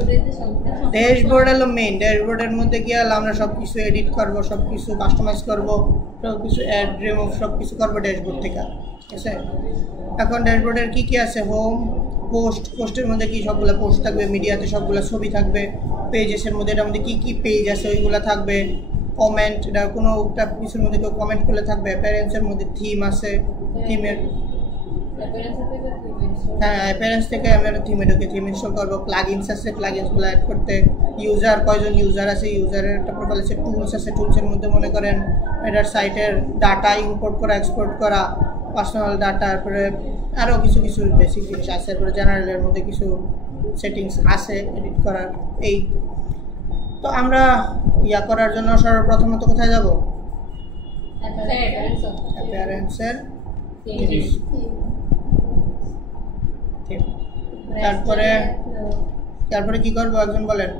ড্যাশবোর্ড হলো মেইন। ড্যাশবোর্ডের মধ্যে গিয়ে আমরা সব কিছু এডিট করবো, সব কিছু কাস্টমাইজ করবো, সব কিছু অ্যাড রিমুভ সব কিছু করবো ড্যাশবোর্ড থেকে। ঠিক আছে, এখন ড্যাশবোর্ডের কী কী আছে? হোম, পোস্ট, পোস্টের মধ্যে কি সবগুলো পোস্ট থাকবে, মিডিয়াতে সবগুলো ছবি থাকবে, পেজেসের মধ্যে এটার মধ্যে কী কী পেজ আছে ওইগুলো থাকবে, কমেন্ট, এটা কোনো একটা কিছুর মধ্যে কেউ কমেন্ট করলে থাকবে, অ্যাপিয়ারেন্সের মধ্যে থিম আছে, থিমের হ্যাঁ অ্যাপিয়ারেন্স থেকে আমরা থিমে ঢুকে থিম ইনস্টল করবো। প্লাগইনস আছে, প্লাগইনসগুলো অ্যাড করতে, ইউজার কয়জন ইউজার আছে, ইউজারের একটা প্রোফাইল আছে, টুলস আছে, টুলসের মধ্যে মনে করেন এটার সাইটের ডাটা ইম্পোর্ট করা, এক্সপোর্ট করা, পার্সোনাল ডাটা, তারপরে আরও কিছু কিছু বেসিক জিনিস আছে, তারপরে জেনারেলের মধ্যে কিছু সেটিংস আছে এডিট করার। এই তো আমরা ইয়া করার জন্য সর্বপ্রথমত কোথায় যাব? অ্যাপিয়ারেন্সের তারপরে তারপরে কি করবো একজন বলেন?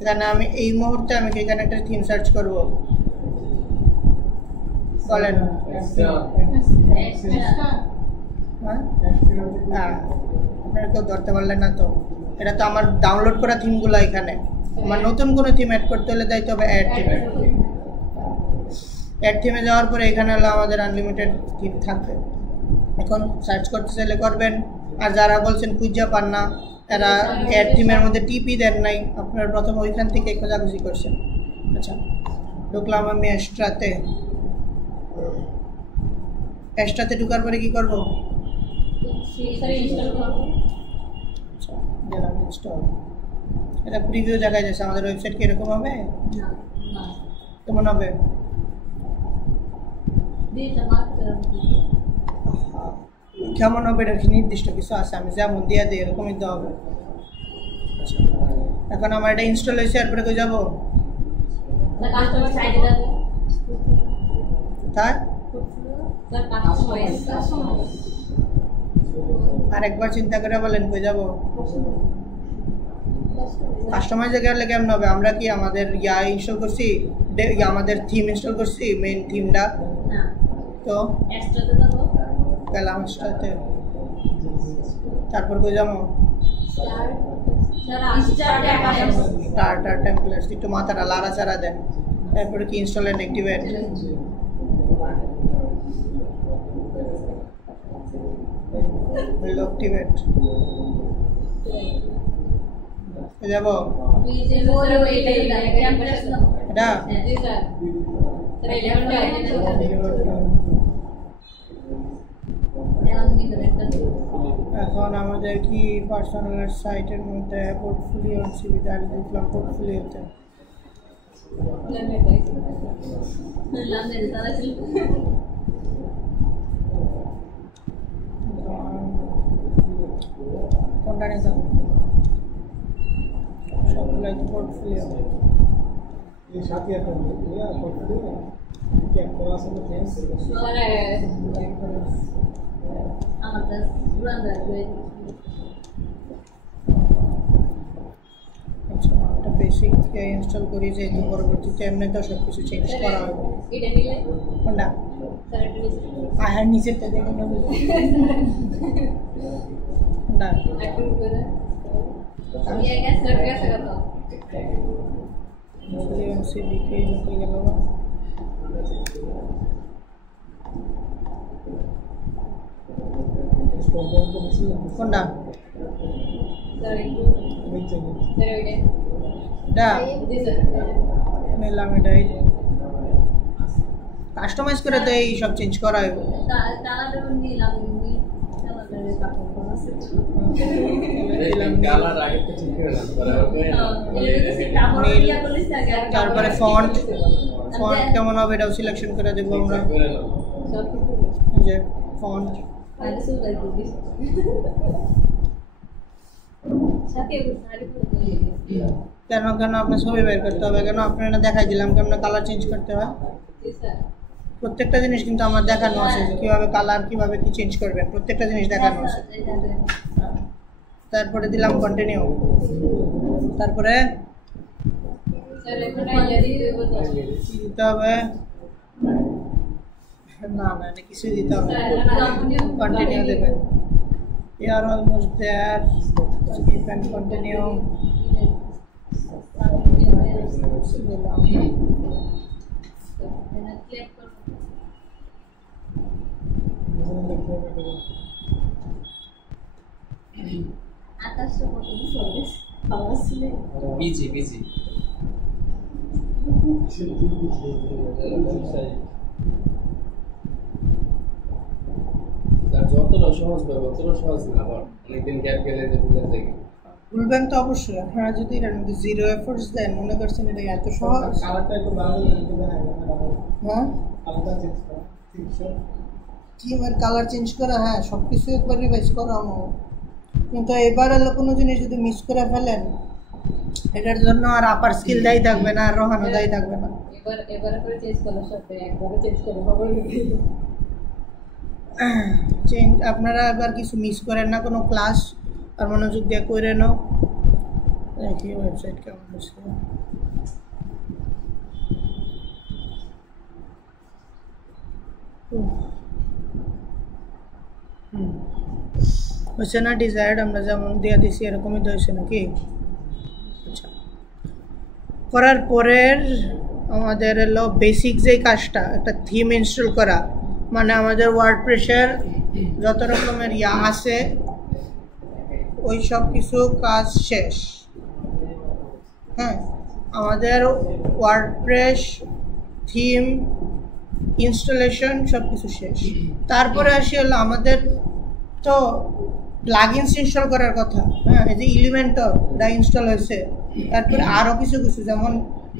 এখানে আমি এই মুহূর্তে আমি এখানে একটা থিম সার্চ করব, বলেন। হ্যাঁ আপনারা কেউ ধরতে পারলেন না তো? এটা তো আমার ডাউনলোড করা থিমগুলো। এখানে আমার নতুন কোনো থিম অ্যাড করতে হলে যাইতে হবে অ্যাড থিমে। অ্যাড থিমে যাওয়ার পরে এখানে হলো আমাদের আনলিমিটেড থিম থাকবে। এখন সার্চ করতে চাইলে করবেন, আর যারা বলছেন খুঁজে পান না, এরা অ্যাড থিমের মধ্যে টিপি দেন নাই, আপনারা প্রথম ওইখান থেকে খোঁজাখুঁজি করছেন। আচ্ছা, ঢুকলাম আমি এক্সট্রাতে। এক্সট্রাতে ঢুকার পরে কী করবো? আচ্ছা, গেলাম ইনস্টল। এটা প্রিভিউ দেখা যাচ্ছে আমাদের ওয়েবসাইট কীরকম হবে, কেমন হবে? কেমন হবে এটা নির্দিষ্ট কিছু আছে, আমি যেমন দিয়ে দিই এরকমই দেওয়া হবে। এখন আমার এটা ইনস্টল হয়েছে, এরপরে কই যাবো? তাই আরেকবার চিন্তা করে বলেন কই যাবো? কাস্টমাইজে গেলে কেমন হবে? আমরা কি আমাদের ইয়া ইনস্টল করছি, আমাদের থিম ইনস্টল করছি, মেইন থিমটা তো গেলাম এক্সট্রাতে। তারপর কই যাবো? Starter templates. একটু মাথাটা লাড়াচাড়া দেন, তারপরে কি ইনস্টল এন্ড অ্যাক্টিভেট। অ্যাক্টিভেট যাব এখন আমাদের কি পার্সোনাল সাইটের মধ্যে পোর্টফোলিও সুবিধা দেখলাম। পোর্টফোলিওতে কোনটা নিয়ে যাবো? সবগুলাই তো পোর্টফোলিও। আচ্ছা, একটা বেসিক ইনস্টল করি, যেহেতু পরবর্তীতে এমনি তো সব কিছু চেঞ্জ করা হবে। কোনটা? হ্যাঁ, নিচেরটা দেখে নেব। এমসি লিখে ঢুকে গেল কোনটা এটা নিলাম এটাই কাস্টমাইজ করে তো এই সব চেঞ্জ করা হবে তারপরে ফন্ট ফন্ট কেমন হবে এটাও সিলেকশন করে দেবো আমরা যে ফন্ট কেন কেন আপনার ছবি বের করতে হবে কেন আপনারা দেখাই দিলাম কেমন কালার চেঞ্জ করতে হয় প্রত্যেকটা জিনিস কিন্তু আমার দেখানো আছে যে কীভাবে কালার কীভাবে কি চেঞ্জ করবেন প্রত্যেকটা জিনিস দেখানো আছে তারপরে দিলাম কন্টিনিউ তারপরে দিতে হবে না না কিছুই দিতে হবে কন্টিনিউ দেবেন We are almost there. Skip and continue. busy. যতটা সহজ হবে ততটা সহজ না আবার অনেকদিন গ্যাপ গেলে ভুলে যায় ভুলবেন তো অবশ্যই আপনারা যদি এর মধ্যে জিরো এফোর্টস দেন মনে করছেন এটা এত সহজ কালারটা একটু ভালো দিতে দেন হ্যাঁ কালারটা চেঞ্জ করা টিমের কালার চেঞ্জ করা হ্যাঁ সব কিছু একবার রিভাইজ করা আমার কিন্তু এবার হলো কোনো জিনিস যদি মিস করে ফেলেন এটার জন্য আর আপার স্কিল দায়ী থাকবে না আর রোহানো দায়ী থাকবে না এবার করে চেঞ্জ করার সাথে একবারে চেঞ্জ করে খবর চেঞ্জ আপনারা এবার কিছু মিস করেন না কোনো ক্লাস আর মনোযোগ দিয়ে করে নাও দেখি ওয়েবসাইট কেমন হচ্ছে হচ্ছে না ডিজায়ার্ড আমরা যেমন দিয়ে দিছি এরকমই তো হয়েছে নাকি আচ্ছা করার পরের আমাদের হলো বেসিক যেই কাজটা একটা থিম ইনস্টল করা মানে আমাদের ওয়ার্ডপ্রেসের যত রকমের আছে ওই সব কিছু কাজ শেষ হ্যাঁ আমাদের ওয়ার্ডপ্রেস থিম ইনস্টলেশন সব কিছু শেষ তারপরে আসি হলো আমাদের তো প্লাগইনস ইনস্টল করার কথা হ্যাঁ এই যে এলিমেন্টরটা ইনস্টল হয়েছে তারপরে আরও কিছু কিছু যেমন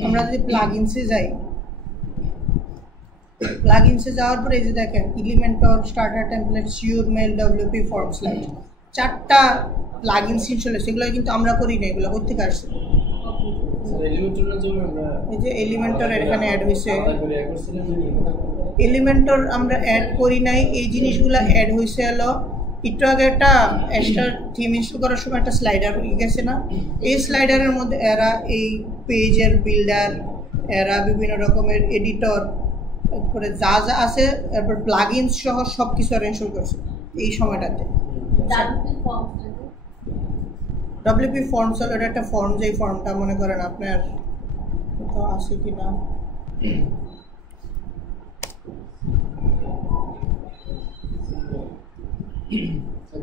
আমরা যদি প্লাগইনসে যাই প্লাগইনসে যাওয়ার পরে এই যে দেখেন Elementor starter template Sure Mail WP form slide চারটা প্লাগইনস ইনস্টল হয়েছে এগুলো কিন্তু আমরা করি না এগুলো কোথা থেকে আসছে এই যে এলিমেন্টর এখানে অ্যাড হয়েছে এলিমেন্টর আমরা অ্যাড করি নাই এই জিনিসগুলো অ্যাড হয়েছে হলো একটু আগে একটা এক্সট্রা থিম ইনস্টল করার সময় একটা স্লাইডার গেছে না এই স্লাইডারের মধ্যে এরা এই পেজের বিল্ডার এরা বিভিন্ন রকমের এডিটর তারপরে যা যা আছে তারপর প্লাগইনস সহ সব কিছু ইনস্টল করছে এই সময়টাতে ডব্লিউপি ফর্মস হলো এটা একটা ফর্ম যেই ফর্মটা মনে করেন আপনার কোথাও আছে কি না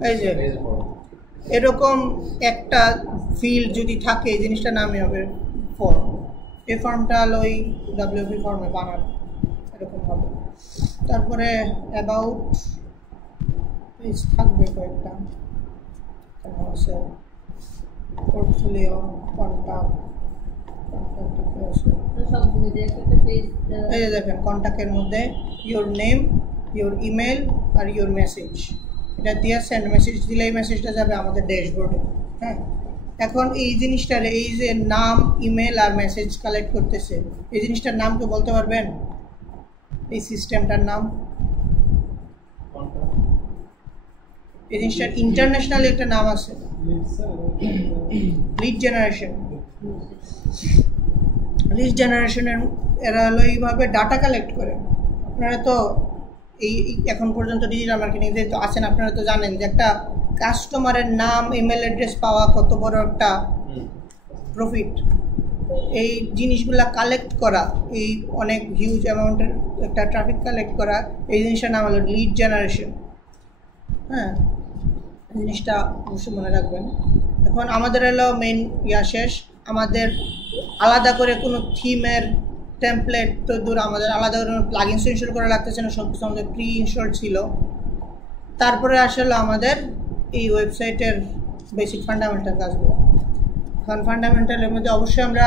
এই যে এরকম একটা ফিল্ড যদি থাকে এই জিনিসটা নামই হবে ফর্ম এই ফর্মটা হলো ওই ডব্লিউপি ফর্মে বানানো এরকম হবে তারপরে অ্যাবাউট পেজ থাকবে কয়েকটা আছে পোর্টফোলিও কন্ট্যাক্ট এই যে দেখেন কন্ট্যাক্টের মধ্যে ইয়োর নেম ইয়োর ইমেল আর ইয়োর মেসেজ এটা দিয়ে সেন্ড মেসেজ দিলে এই মেসেজটা যাবে আমাদের ড্যাশবোর্ডে হ্যাঁ এখন এই জিনিসটার এই যে নাম ইমেল আর মেসেজ কালেক্ট করতেছে এই জিনিসটার নাম কি বলতে পারবেন এই সিস্টেমটার নাম এই জিনিসটার ইন্টারন্যাশনাল একটা নাম আছে লিড জেনারেশনের এরা হলো এইভাবে ডাটা কালেক্ট করে আপনারা তো এই এখন পর্যন্ত ডিজিটাল মার্কেটিং যেহেতু আছেন আপনারা তো জানেন যে একটা কাস্টমারের নাম ইমেল অ্যাড্রেস পাওয়া কত বড় একটা প্রফিট এই জিনিসগুলা কালেক্ট করা, এই অনেক হিউজ অ্যামাউন্টের একটা ট্রাফিক কালেক্ট করা, এই জিনিসটার নাম হলো লিড জেনারেশন। হ্যাঁ, জিনিসটা অবশ্যই মনে রাখবেন। এখন আমাদের হলো মেইন শেষ। আমাদের আলাদা করে কোনো থিমের টেমপ্লেট তো দূর, আমাদের আলাদা করে প্লাগইনস ইনস্টল করা লাগতেছে না, সব কিছু আমাদের প্রি ইনস্টল ছিল। তারপরে আসলে আমাদের এই ওয়েবসাইটের বেসিক ফান্ডামেন্টাল কাজগুলো। এখন ফান্ডামেন্টালের মধ্যে অবশ্যই আমরা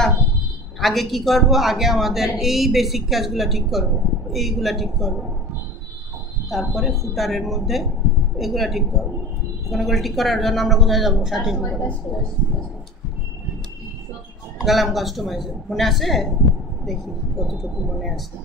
আগে কি করব, আগে আমাদের এই বেসিক কাজগুলো ঠিক করব, এইগুলা ঠিক করব, তারপরে ফুটারের মধ্যে এগুলা ঠিক করব। এগুলো ঠিক করার জন্য আমরা কোথায় যাবো? সাথে গেলাম কাস্টমাইজে। মনে আছে? দেখি কতটুকু মনে আছে।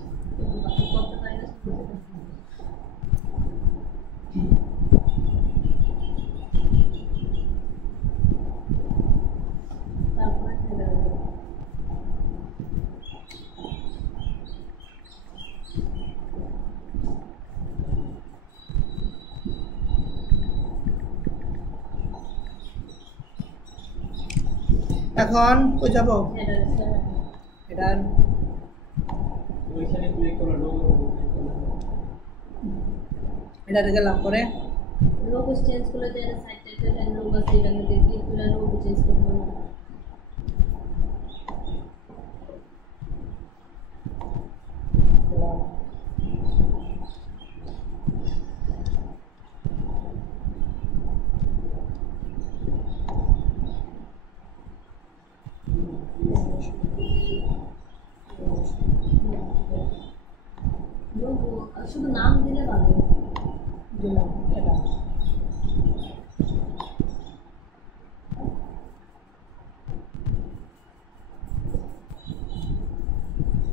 এখন কই যাব? এটার ওইখানে ক্লিক করে লোগো এটাতে গেলাম পরে লোগো চেঞ্জ করে দেন, সাইট টাইটেল এন্ড লোগো সেটা মধ্যে ক্লিক করে লোগো চেঞ্জ করব। লোগো শুধু নাম দিলে ভালো। দিলাম এটা।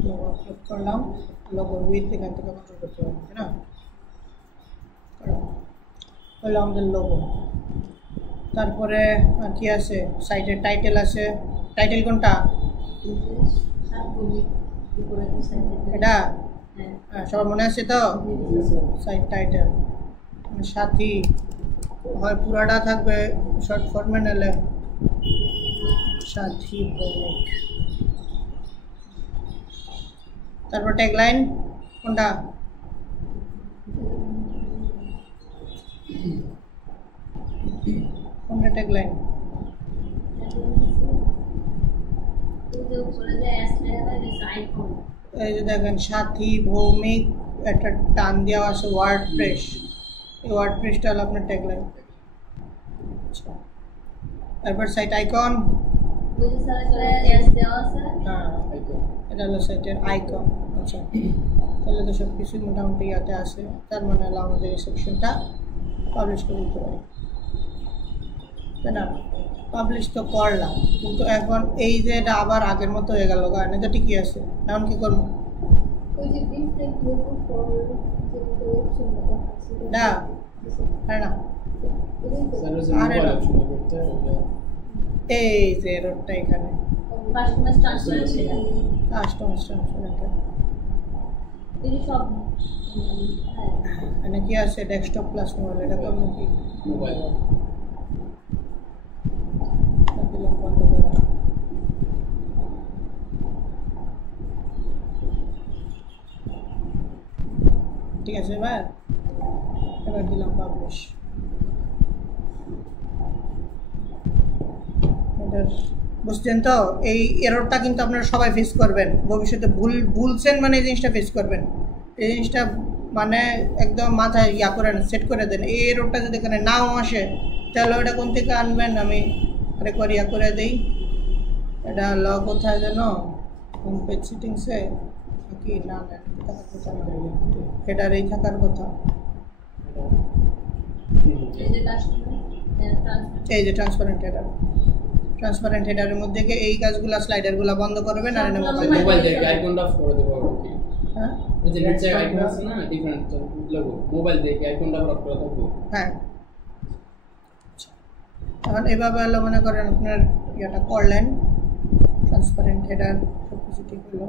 লোগো আপলোড করলাম, লোগো উইথ এখান থেকে কন্ট্রোল করতে হবে, তাই না? হলো আমাদের লোগো। তারপরে আর কি আছে? সাইটের টাইটেল আছে। টাইটেল কোনটা? এটা সবার মনে আছে তো? সাইট টাইটেল সাথী হয় পুরাটা থাকবে, শর্ট ফর্মে নিলে সাথী ভৌমিক। তারপর ট্যাগলাইন কোনটা? কোনটা ট্যাগলাইন? এই যে দেখেন সাথী ভৌমিক, একটা টান দেওয়া আছে ওয়ার্ডপ্রেস। এই ওয়ার্ডপ্রেসটা হলো আপনার ট্যাগলাইন। আচ্ছা, তারপর সাইট আইকন। হ্যাঁ, এটা হলো সাইটের আইকন। আচ্ছা, তাহলে তো সব কিছুই মোটামুটি ইয়াতে আছে। তার মানে হলো আমাদের এই সেকশনটা পাবলিশ করে দিতে পারি, তাই না? পাবলিশ তো করলাম, কিন্তু এখন এই যে এটা আবার আগের মতো হয়ে গেল, কারণ এটা ঠিকই আছে। এখন কি করবো? না, হ্যাঁ না, আরে না, এই যে রোডটা এখানে কাস্টমাইজ ট্রান্সপারেন্ট কাস্টমাইজ ট্রান্সপারেন্ট সব এখানে কি আছে? Desktop plus mobile. এটা করবো কি? মোবাইল দিলাম বন্ধ করা। ঠিক আছে, এবার দিলাম পাবলিশ। বুঝছেন তো? এই এররটা কিন্তু আপনারা সবাই ফেস করবেন ভবিষ্যতে। ভুলছেন মানে এই জিনিসটা ফেস করবেন। এই জিনিসটা মানে একদম মাথায় করেন, সেট করে দেন। এই এররটা যদি এখানে নাও আসে, তাহলে ওটা কোন থেকে আনবেন? আমি আরেকবার করে দিই। এটা কোথায় যেন? হোম পেজ সেটিংসে কি? না, হেডার এই থাকার কথা। এই যে ট্রান্সপারেন্ট হেডার। ট্রান্সপারেন্ট হেডারের মধ্যে এই কাজগুলো, স্লাইডারগুলো বন্ধ করবেন আর মোবাইল থেকে আইকনটা অফ করে দেব। হ্যাঁ, এই যে নিচে আইকন আছে না, ডিফারেন্ট লোগো, মোবাইল থেকে আইকনটা অফ করে দেব। হ্যাঁ, এখন এভাবে হলো মনে করেন আপনার এটা করলেন, ট্রান্সপারেন্ট হেডার সব কিছু ঠিক হলো।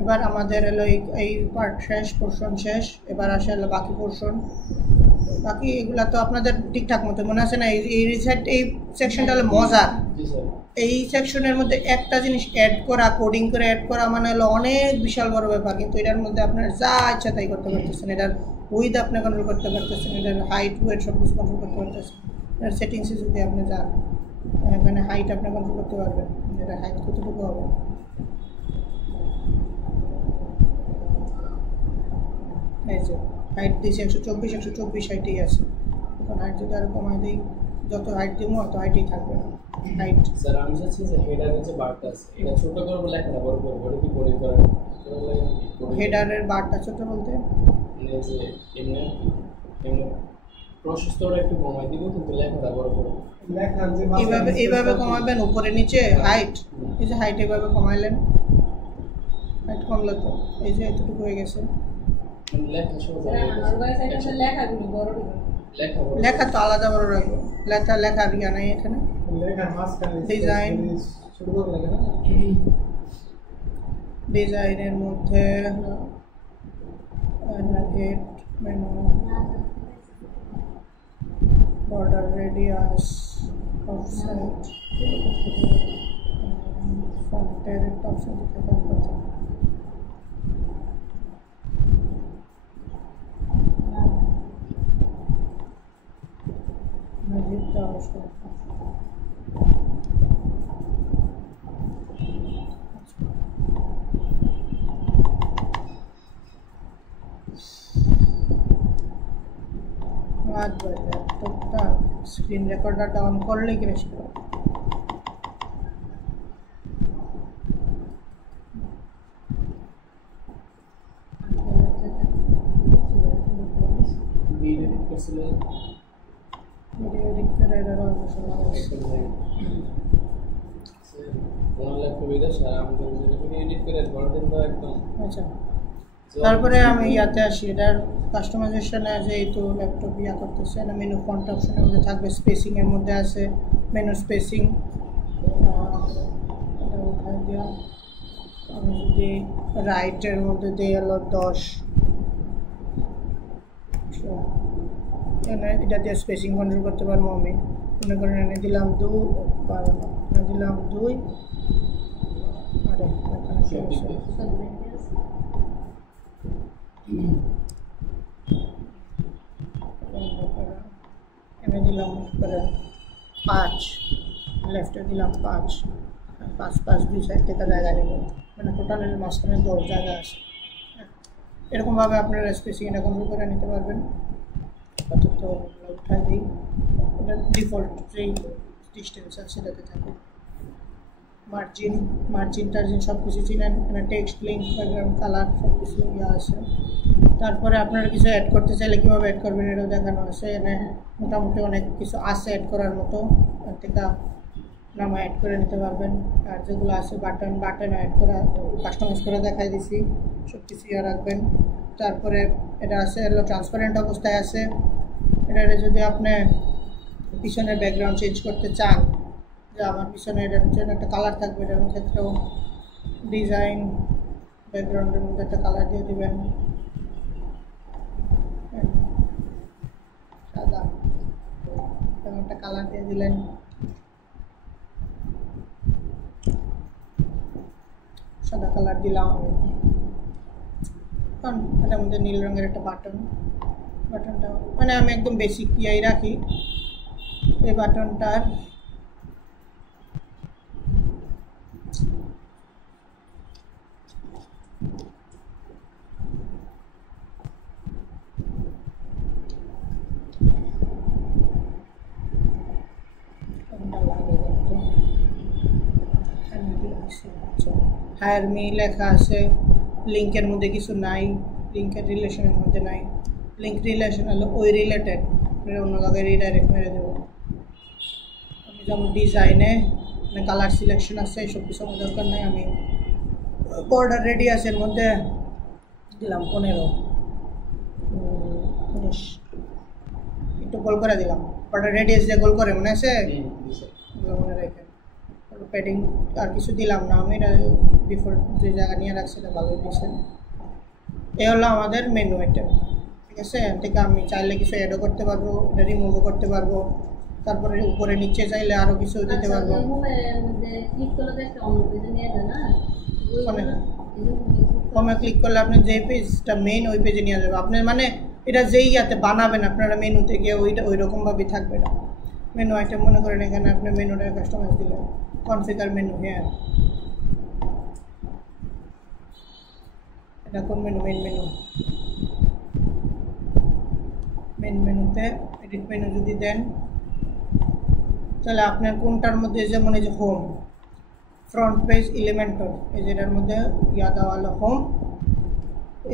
এবার আমাদের হলো এই পার্ট শেষ, পোর্শন শেষ। এবার আসে হলো বাকি পোর্শন। বাকি এগুলা তো আপনাদের ঠিকঠাক মতো মনে আছে না? এই রিসেট এই সেকশনটা হলো মজার। জি স্যার। এই সেকশনের মধ্যে একটা জিনিস অ্যাড করা, কোডিং করে অ্যাড করা মানে হলো অনেক বিশাল বড় ব্যাপার, কিন্তু এটার মধ্যে আপনার যা ইচ্ছা তাই করতে পারতেছেন। এটার উইথ আপনি কন্ট্রোল করতে পারতেছেন, এটার হাইট ওয়েট সব কিছু কন্ট্রোল করতে পারতেছেন। এটার সেটিংসে যদি আপনি যান, এখানে হাইট আপনি কন্ট্রোল করতে পারবেন, এটার হাইট কতটুকু হবে। এই যে হাইট দিয়েছি 124 হাইটেই আছে। এখন হাইট যদি আরও কমাই দিই, যত হাইট দিব অত হাইটেই থাকবে হাইট। স্যার আমি চাচ্ছি যে হেডারের যে বারটা আছে এটা ছোট করবো লেখাটা বড় করবো, এটা কি করে করা? হেডারের বারটা ছোট বলতে মানে যে এমনি এমনি প্রশস্তটা একটু কমাই দিব, কিন্তু লেখাটা বড় করবো। লেখার যে এইভাবে কমাবেন উপরে নিচে হাইট। এই যে হাইট এইভাবে কমাইলেন, হাইট কমলে তো এই যে এতটুকু হয়ে গেছে। লেখা সহজ লেখাগুলো বড় লেখা বড় লেখা তো আলাদা বড় রাখবো, লেখার ইয়া নাই এখানে। লেখার মাঝখানে ডিজাইন। ছোট করে লাগে না? ডিজাইনের মধ্যে head menu, border radius, offset, ফন্টের একটা অপশন দিতে পারবো। স্ক্রিন রেকর্ডারটা অন করলেই ক্র্যাশ করে। ভিডিও এডিট করছিলেন? ভিডিও এডিট করে এর অল্প সময় লাগছে। আমার ল্যাপটপ এটা স্যার আমাদের ভিডিও এডিট করে বড় দিন তো একদম। আচ্ছা, তারপরে আমি ইয়াতে আসি, এটার কাস্টমাইজেশনে আছে। এই তো ল্যাপটপ ইয়া করতেছে না, মেনু ফন্ট অপশনের মধ্যে থাকবে, স্পেসিংয়ের মধ্যে আছে মেনু স্পেসিং। এটা উঠাই দেওয়া। আমি যদি রাইটের মধ্যে দিয়ে হলো 10, এটা দিয়ে স্পেসিং কন্ট্রোল করতে পারবো আমি। মনে করেন এনে দিলাম 2, দিলাম 2। আরে এনে দিলাম 5, লেফটে দিলাম 5, 5 2 সাইড থেকে জায়গা নেব, মানে টোটালের মাঝখানে 10 জায়গা আছে। এরকমভাবে আপনারা স্পেসিং এটা কন্ট্রোল করে নিতে পারবেন। আপাতত উঠাই দিই, এটা ডিফল্ট যেই ডিস্টেন্স আছে সেটাতে থাকে। মার্জিন টার্জিন সব কিছু চিনেন, এখানে টেক্সট, লিঙ্ক, ব্যাকগ্রাউন্ড, কালার সব কিছু ইয়ে আছে। তারপরে আপনারা কিছু অ্যাড করতে চাইলে কীভাবে অ্যাড করবেন এটাও দেখানো আছে। এখানে মোটামুটি অনেক কিছু আছে অ্যাড করার মতো, এর থেকে নামা অ্যাড করে নিতে পারবেন। আর যেগুলো আছে বাটন অ্যাড করা, কাস্টমাইজ করে দেখাই দিছি, সব কিছু ইয়ে রাখবেন। তারপরে এটা আছে হলো ট্রান্সপারেন্ট অবস্থায় আছে। এটা যদি আপনি পিছনের ব্যাকগ্রাউন্ড চেঞ্জ করতে চান, যে আমার পিছনে এটার জন্য একটা কালার থাকবে, এটার ক্ষেত্রেও ডিজাইন ব্যাকগ্রাউন্ডের মধ্যে একটা কালার দিয়ে দেবেন, সাদা, একটা কালার দিয়ে দিলেন। সাদা কালার দিলাম। কারণ এটার মধ্যে নীল রঙের একটা বাটনটা মানে আমি একদম বেসিক ইয়াই রাখি। এই বাটনটার হায়ার মি লেখা আছে, লিঙ্কের মধ্যে কিছু নাই, লিঙ্কের রিলেশনের মধ্যে নাই। লিঙ্ক রিলেশন হলো ওই রিলেটেড, অন্য জায়গায় রিডাইরেক্ট মেরে দেবো। আমি যেমন ডিজাইনে মানে কালার সিলেকশন আছে, এইসব কিছু আমার দরকার নাই। আমি বর্ডার রেডিয়াসের মধ্যে দিলাম 15, 19, একটু গোল করে দিলাম। বর্ডার রেডিয়াস দিয়ে গোল করে, মনে আছে? মনে রেখে প্যাডিং আর কিছু দিলাম না আমি, এটা ডিফল্ট যে জায়গা নিয়ে রাখছি এটা ভালোই দিয়েছে। এ হলো আমাদের মেনু আইটেম, ঠিক আছে, থেকে আমি চাইলে কিছু অ্যাডও করতে পারবো, এটা রিমুভও করতে পারবো, তারপরে উপরে নিচে চাইলে আরও কিছু দিতে পারবো। ক্লিক করলে তো একটা অন্য পেজে নিয়ে যায় না? হোমে ক্লিক করলে আপনি যে পেজটা মেইন ওই পেজে নিয়ে যাবে আপনার, মানে এটা যেই ইয়াতে বানাবেন আপনারা মেনু থেকে ওইটা ওই রকমভাবেই থাকবে। এটা মেনু আইটেম মনে করেন, এখানে আপনি মেনুটা কাস্টমাইজ দিলেন, কনফিগার মেনু হেয়ার, এটা কোন মেনু? Main menu. মেন মেনুতে এডিট মেনু যদি দেন তাহলে আপনার কোনটার মধ্যে, যেমন এই যে হোম, ফ্রন্ট পেজ, এলিমেন্টর, এই যেটার মধ্যে ইয়া দেওয়া হলো হোম,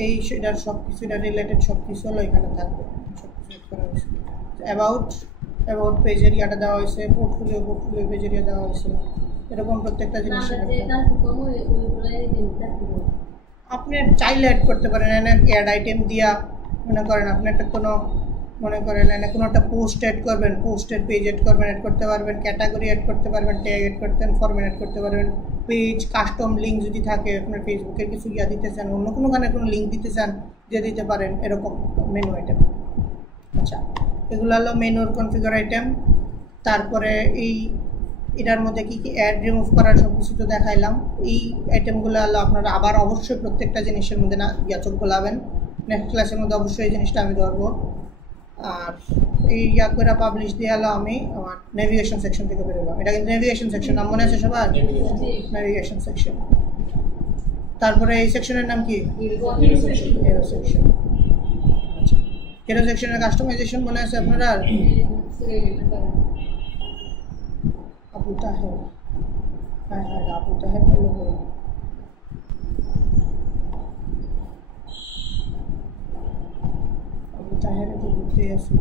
এই সেটার সব কিছু, এটা রিলেটেড সব কিছু হলো এখানে থাকবে, সব কিছু এড করা হয়েছে। অ্যাবাউট পেজের ইয়াটা দেওয়া হয়েছে, পোর্টফোলিও পেজ এরিয়া দেওয়া হয়েছে, এরকম প্রত্যেকটা জিনিস আপনি চাইলে অ্যাড করতে পারেন। এনে অ্যাড আইটেম দিয়া মনে করেন আপনি একটা কোনো, মনে করেন এনে কোনো একটা পোস্ট অ্যাড করবেন, পোস্টের পেজ অ্যাড করবেন, অ্যাড করতে পারবেন, ক্যাটাগরি অ্যাড করতে পারবেন, ট্যাগ অ্যাড করতে পারবেন, ফরম্যাট অ্যাড করতে পারবেন, পেজ কাস্টম লিঙ্ক যদি থাকে, আপনার ফেসবুকের কিছু ইয়া দিতে চান, অন্য কোনো গানের কোনো লিঙ্ক দিতে চান দিয়ে দিতে পারেন, এরকম মেনু আইটেম। আচ্ছা, এগুলো হলো মেনুর কনফিগার আইটেম। তারপরে এটার মধ্যে কী কী অ্যাড রিমুভ করার সব কিছু তো দেখাইলাম। এই আইটেমগুলো হলো আপনারা আবার অবশ্যই প্রত্যেকটা জিনিসের মধ্যে না চোখ গোলাবেন, নেক্সট ক্লাসের মধ্যে অবশ্যই এই জিনিসটা আমি ধরবো। আর এই ইয়া করে পাবলিশ দিয়ে হলো আমি আমার নেভিগেশন সেকশন থেকে বেরোলাম। এটা কিন্তু নেভিগেশন সেকশন, নাম মনে আছে সবার? Navigation section. তারপরে এই সেকশনের নাম কি? Hero section. আচ্ছা, হিরো সেকশনের কাস্টমাইজেশন মনে আছে আপনারা? আবু তাহের, হ্যাঁ হ্যাঁ আবু তাহের লোগো। আবু তাহেরে তো ঘুরতেই আছে।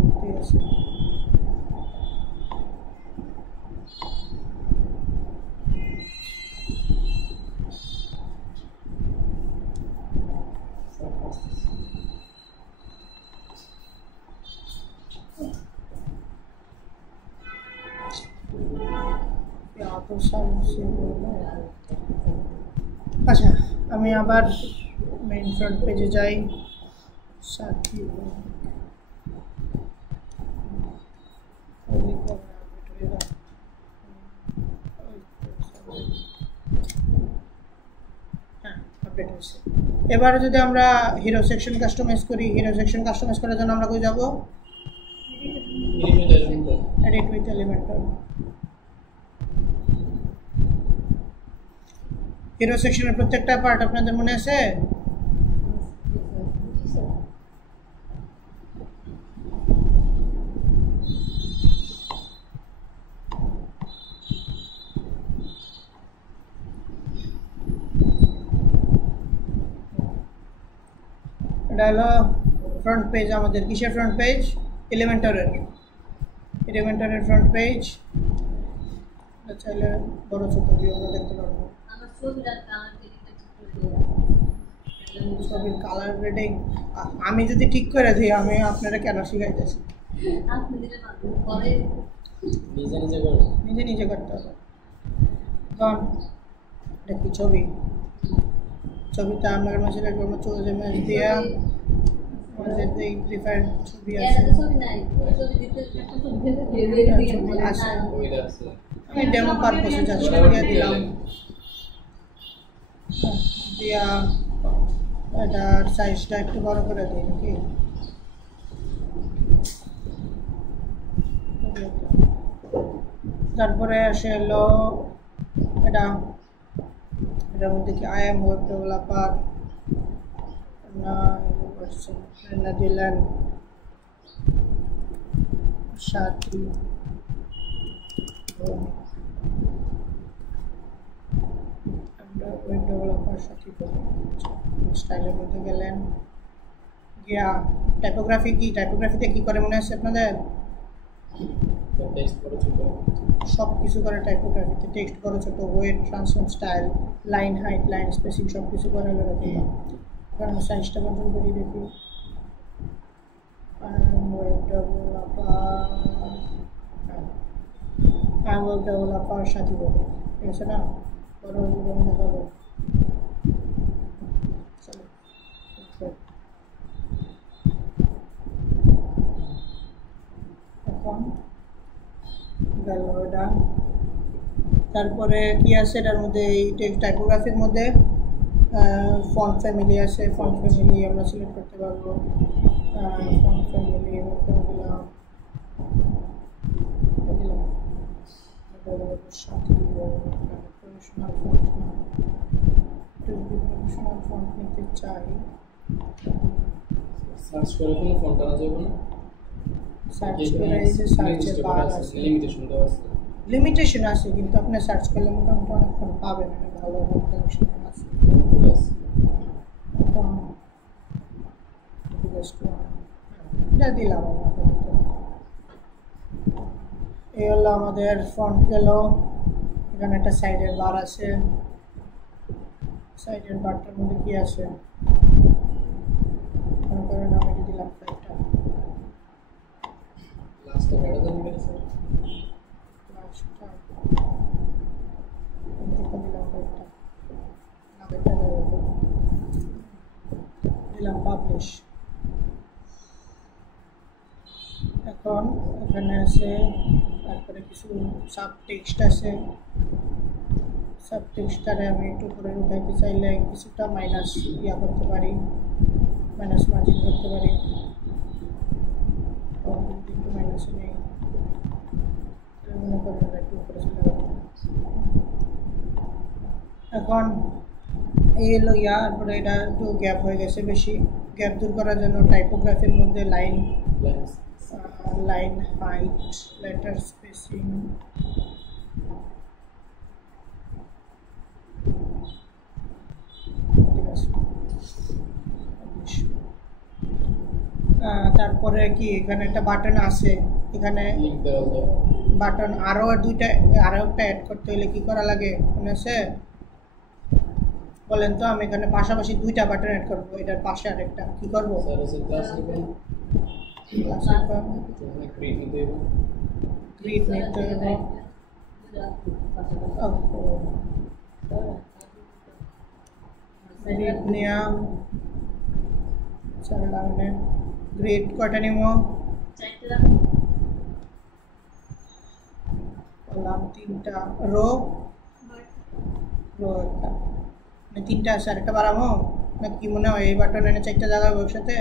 আচ্ছা, আমি আবার মেইন ফ্রন্ট পেজে যাই। সাথী এবারে যদি আমরা হিরো সেকশন কাস্টমাইজ করি, হিরো সেকশন কাস্টমাইজ করার জন্য আমরা কই যাব? Edit with Elementor. হিরো সেকশনের প্রত্যেকটা পার্ট আপনাদের মনে আছে? এটা হলো ফ্রন্ট পেজ আমাদের। কিসের ফ্রন্ট পেজ? এলিমেন্টরের ফ্রন্ট পেজ। চাইলে বড় ছোট দিয়ে আমরা দেখতে পারবো। ছবির কালার গ্রেডিং আমি যদি ঠিক করে দিই, আমি আপনারা কেন শিখাইতেছি? নিজে নিজে করতে হবে। কারণ এটা কি ছবিটা আপনার মাঝে রাখবো, চলে ম্যাচ দিয়া আমাদের যে প্রিফার্ড ছবি আছে, আমি ডেমো পারপাসে যাচ্ছি দিয়ে দিলাম, দিয়া এটার সাইজটা একটু বড় করে দিই নাকি। তারপরে আসে হলো এটার মধ্যে কি আই এম ওয়েব ডেভেলপার না দিলেন সাথী। আমরা ওয়েব ডেভেলপার সাথী স্টাইলের মধ্যে গেলেন, গিয়া টাইপোগ্রাফিতে কি করে মনে আছে আপনাদের? সব কিছু করে টাইপোগ্রাফিতে, টেক্সট বড় ছোট, weight, transform, style, line height, line spacing সব কিছু করে হলো এরকম। কারণ সাইজটা কন্ট্রোল করি দেখি। ওয়েব ডেভেলপার সাথী বলবো, ঠিক আছে না? বড় দেখাবো। তারপরে কি আছে এটার মধ্যে, এই টেক্সট টাইপোগ্রাফির মধ্যে ফন্ট ফ্যামিলি আছে। ফন্ট ফ্যামিলি আমরা সিলেক্ট করতে পারবো। ফন্ট ফ্যামিলি দিলাম প্রফেশনাল ফন্ট না, প্রফেশনাল ফন্ট নিতে চাই। সার্চ করে কোনো ফন্ট আনা যাবে না, সার্চ করে এই যে সার্চের বার আছে, লিমিটেশন দেওয়া আছে। লিমিটেশন আছে কিন্তু আপনি সার্চ করলে মোটামুটি অনেক ফোন পাবেন, এটা ভালো ফোন কালেকশন আছে। এটা দিলাম এই হলো আমাদের ফন্ট গেল। এখানে একটা সাইডের বার আছে, সাইডের বারটার মধ্যে কি আছে মনে করেন আমি দিলাম একটা লাস্টে হেডার দেন গেছে, দিলাম পাবলিশ। এখন এখানে আছে, তারপরে কিছু সাব টেক্সট আছে। সাব টেক্সটারে আমি একটু করে উঠাইতে চাইলে কিছুটা মাইনাস করতে পারি, মাইনাস মার্জিন করতে পারি। একটু মাইনাসে নেই, মনে করেন একটু উপরে চলে যাবে। এখন এই হলো তারপরে এটা একটু গ্যাপ হয়ে গেছে বেশি, গ্যাপ দূর করার জন্য টাইপোগ্রাফির মধ্যে লাইন হাইট, লেটার স্পেসিং, তারপরে কি এখানে একটা বাটন আছে, এখানে বাটন আরও একটা অ্যাড করতে হলে কি করা লাগে মনে আছে বলেন তো? আমি এখানে পাশাপাশি দুইটা বাটন অ্যাড করবো, এটার পাশে আরেকটা কি করবো? গ্রিড নিতে হবে। গ্রিড নেওয়া গ্রিড কয়টা নিব? বললাম 3টা রো একটা, মানে 3টা আছে, আরেকটা বাড়াবো না কি মনে হয়? এই বাটন এনে 4টা জায়গা হবে একসাথে,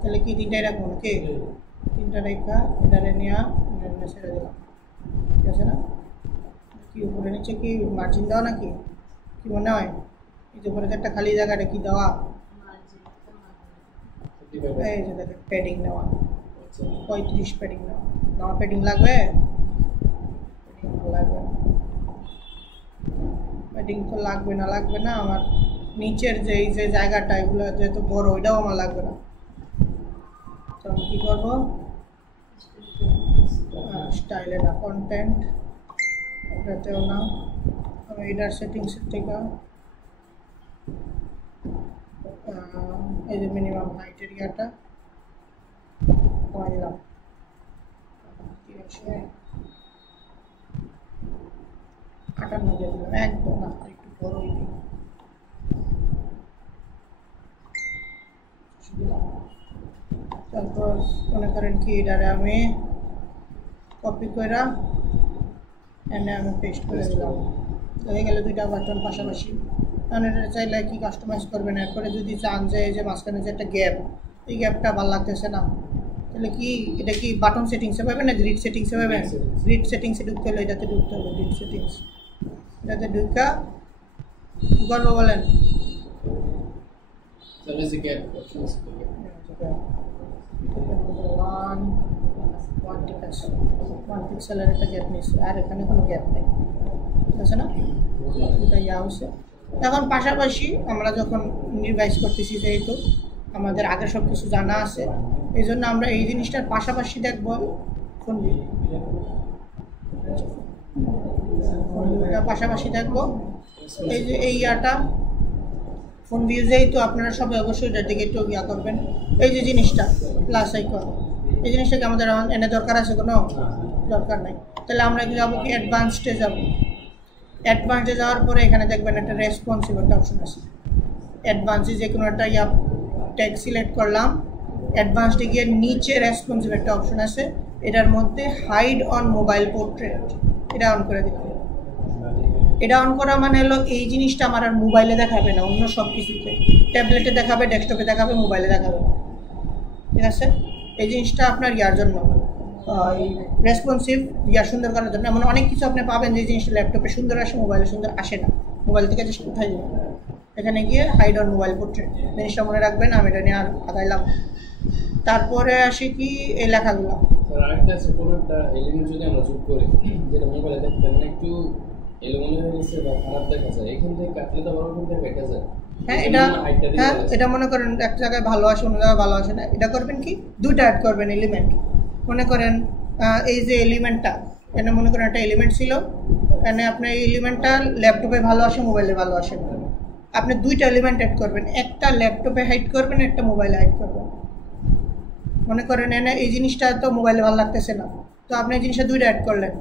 তাহলে কি 3টাই রাখবো নাকি? 3টা রেখা এটারে নেওয়া ছেড়ে দিলাম, ঠিক আছে না? কি উপরে নিচে কি মার্জিন দেওয়া নাকি কি মনে হয়? এই যে উপরে একটা খালি জায়গাটা কি দেওয়া, এই যে দেখেন প্যাডিং নেওয়া, 35 প্যাডিং নেওয়া। নেওয়া প্যাডিং লাগবে? প্যাডিং তো লাগবে না আমার নিচের যে এই যে জায়গাটা এগুলো যেহেতু বড়, ওইটাও আমার লাগবে না। তো আমি কী করবো, স্টাইলে না কন্টেন্ট, এটাতেও না, আমি এটার সেটিংসের থেকে এই যে মিনিমাম হাইট এরিয়াটা কমাই দিলাম, 58 দিয়ে দিলাম, একদম না একটু বড়ই দিই। তারপর মনে করেন কি এটারে আমি কপি করে এনে আমি পেস্ট করে দিলাম, হয়ে গেলে দুইটা বাটন পাশাপাশি। কারণ এটা চাইলে কি কাস্টমাইজ করবেন, এরপরে যদি চান যে এই যে মাঝখানে যে একটা গ্যাপ, এই গ্যাপটা ভালো লাগতেছে না, তাহলে কি এটা কি বাটন সেটিংসে পাবেন না গ্রিড সেটিংসে পাবেন? গ্রিড সেটিংসে ঢুকতে হলে এটাতে ঢুকতে হবে, গ্রিড সেটিংস। এটাতে ঢুকা কী করবো বলেন? ওয়ান পিক্সেলের একটা গ্যাপ নিচ্ছে, আর এখানে কোনো গ্যাপ নেই, ঠিক আছে না? এটা হচ্ছে এখন পাশাপাশি আমরা যখন রিভাইজ করতেছি, যেহেতু আমাদের আগে সব কিছু জানা আছে, এই জন্য আমরা এই জিনিসটার পাশাপাশি দেখব ফোন ভিউটা পাশাপাশি দেখব। এই যে এই ইয়াটা ফোন ভিউ, যেহেতু আপনারা সবাই অবশ্যই এটার দিকে একটু ইয়া করবেন। এই যে জিনিসটা প্লাস আইকন, এই জিনিসটাকে আমাদের এনে দরকার আছে? কোনো দরকার নাই। তাহলে আমরা কি যাবো, কি অ্যাডভান্সডে যাব। অ্যাডভান্সে যাওয়ার পরে এখানে দেখবেন একটা রেসপন্সিভ একটা অপশন আছে। অ্যাডভান্সে যে কোনো একটা ট্যাগ সিলেক্ট করলাম, অ্যাডভান্সডে গিয়ে নিচে রেসপন্সিভ একটা অপশন আছে, এটার মধ্যে হাইড অন মোবাইল পোর্ট্রেট, এটা অন করে দিলাম। এটা অন করা মানে হলো এই জিনিসটা আমার আর মোবাইলে দেখাবে না, অন্য সব কিছুতে, ট্যাবলেটে দেখাবে, ডেস্কটপে দেখাবে, মোবাইলে দেখাবে না। ঠিক আছে, এই জিনিসটা আপনার ইয়ার জন্য রেসপন্সিভ ইয়া সুন্দর করার জন্য। এমন অনেক কিছু আপনি পাবেন যে জিনিসটা ল্যাপটপে সুন্দর আসে, মোবাইলে সুন্দর আসে না। মোবাইল থেকে জাস্ট উঠাই যাবে, এখানে গিয়ে হাইড অন মোবাইল পোর্ট্রেট জিনিসটা মনে রাখবেন। আমি এটা নিয়ে আর আগাইলাম। তারপরে আসি কি এই লেখাগুলো, আরেকটা আছে, কোনো একটা এলিমেন্ট যদি আমরা যোগ করি যেটা মোবাইলে দেখতে মানে একটু এলোমেলো হয়ে গেছে বা খারাপ দেখা যায়, এখান থেকে কাটলে তো বড় কিন্তু কেটে যায়। হ্যাঁ এটা মনে করেন এক জায়গায় ভালো আসে, অন্য জায়গায় ভালো আসে না। এটা করবেন কি, দুইটা অ্যাড করবেন এলিমেন্ট। মনে করেন এই যে এলিমেন্টটা, এখানে মনে করেন একটা এলিমেন্ট ছিল, এখানে আপনার এই এলিমেন্টটা ল্যাপটপে ভালো আসে, মোবাইলে ভালো আসে না। আপনি দুইটা এলিমেন্ট অ্যাড করবেন, একটা ল্যাপটপে হাইড করবেন, একটা মোবাইলে হাইড করবেন। মনে করেন এনে এই জিনিসটা তো মোবাইলে ভালো লাগতেছে না, তো আপনি এই জিনিসটা দুইটা অ্যাড করলেন,